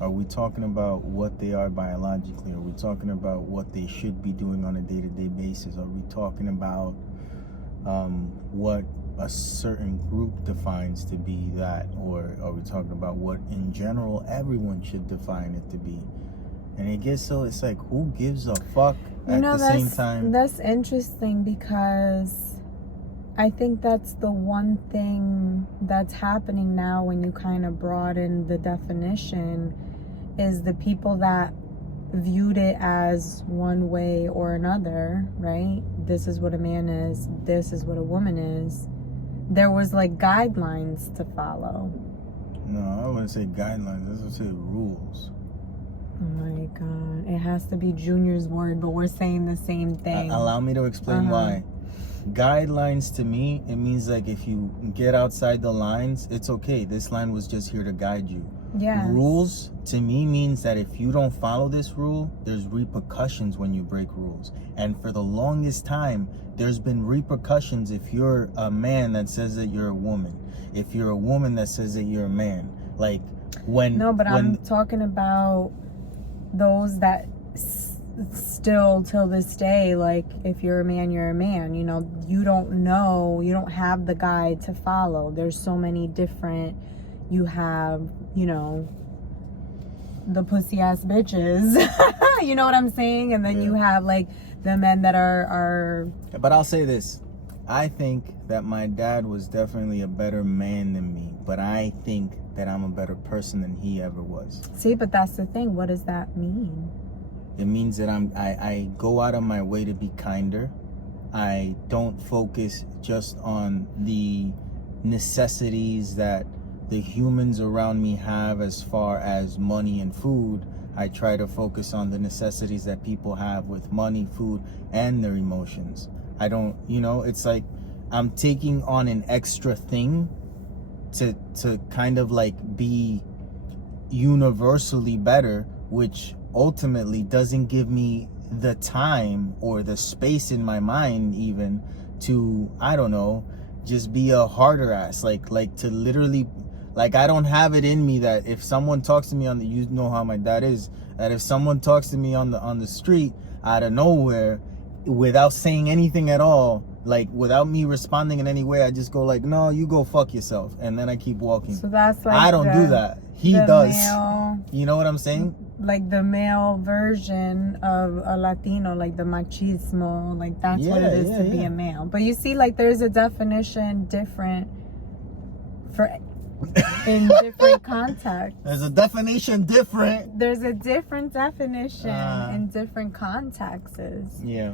are we talking about what they are biologically? Are we talking about what they should be doing on a day-to-day basis? Are we talking about what a certain group defines to be that? Or are we talking about what in general everyone should define it to be? And it gets so, it's like, who gives a fuck at the same time? That's interesting, because I think that's the one thing that's happening now when you kind of broaden the definition, is the people that viewed it as one way or another, right? This is what a man is, this is what a woman is. There was like guidelines to follow. No, I wouldn't say guidelines. I would say rules. Oh my god, it has to be Junior's word, but we're saying the same thing. Allow me to explain why. Guidelines to me, it means like if you get outside the lines, it's okay. This line was just here to guide you. Yeah. Rules to me means that if you don't follow this rule, there's repercussions when you break rules. And for the longest time, there's been repercussions if you're a man that says that you're a woman. If you're a woman that says that you're a man. Like when... No, but I'm talking about those that still till this day, like if you're a man, you're a man. You know, you don't know, you don't have the guide to follow. There's so many different... You have, you know, the pussy ass bitches. You know what I'm saying? And then you have like the men that are... But I'll say this. I think that my dad was definitely a better man than me. But I think that I'm a better person than he ever was. See, but that's the thing. What does that mean? It means that I go out of my way to be kinder. I don't focus just on the necessities that the humans around me have as far as money and food. I try to focus on the necessities that people have with money, food, and their emotions. I don't, you know, it's like I'm taking on an extra thing to kind of like be universally better, which ultimately doesn't give me the time or the space in my mind even to, I don't know, just be a harder ass, like to literally, like I don't have it in me that if someone talks to me on the, you know how my dad is, that if someone talks to me on the street out of nowhere without saying anything at all, like without me responding in any way, I just go like, no, you go fuck yourself, and then I keep walking. So that's like, I don't do that. He does. Male, you know what I'm saying? Like the male version of a Latino, like the machismo, like that's what it is to be a male. But you see, like there's a definition different for in different contexts. There's a definition different. There's a different definition in different contexts. Yeah.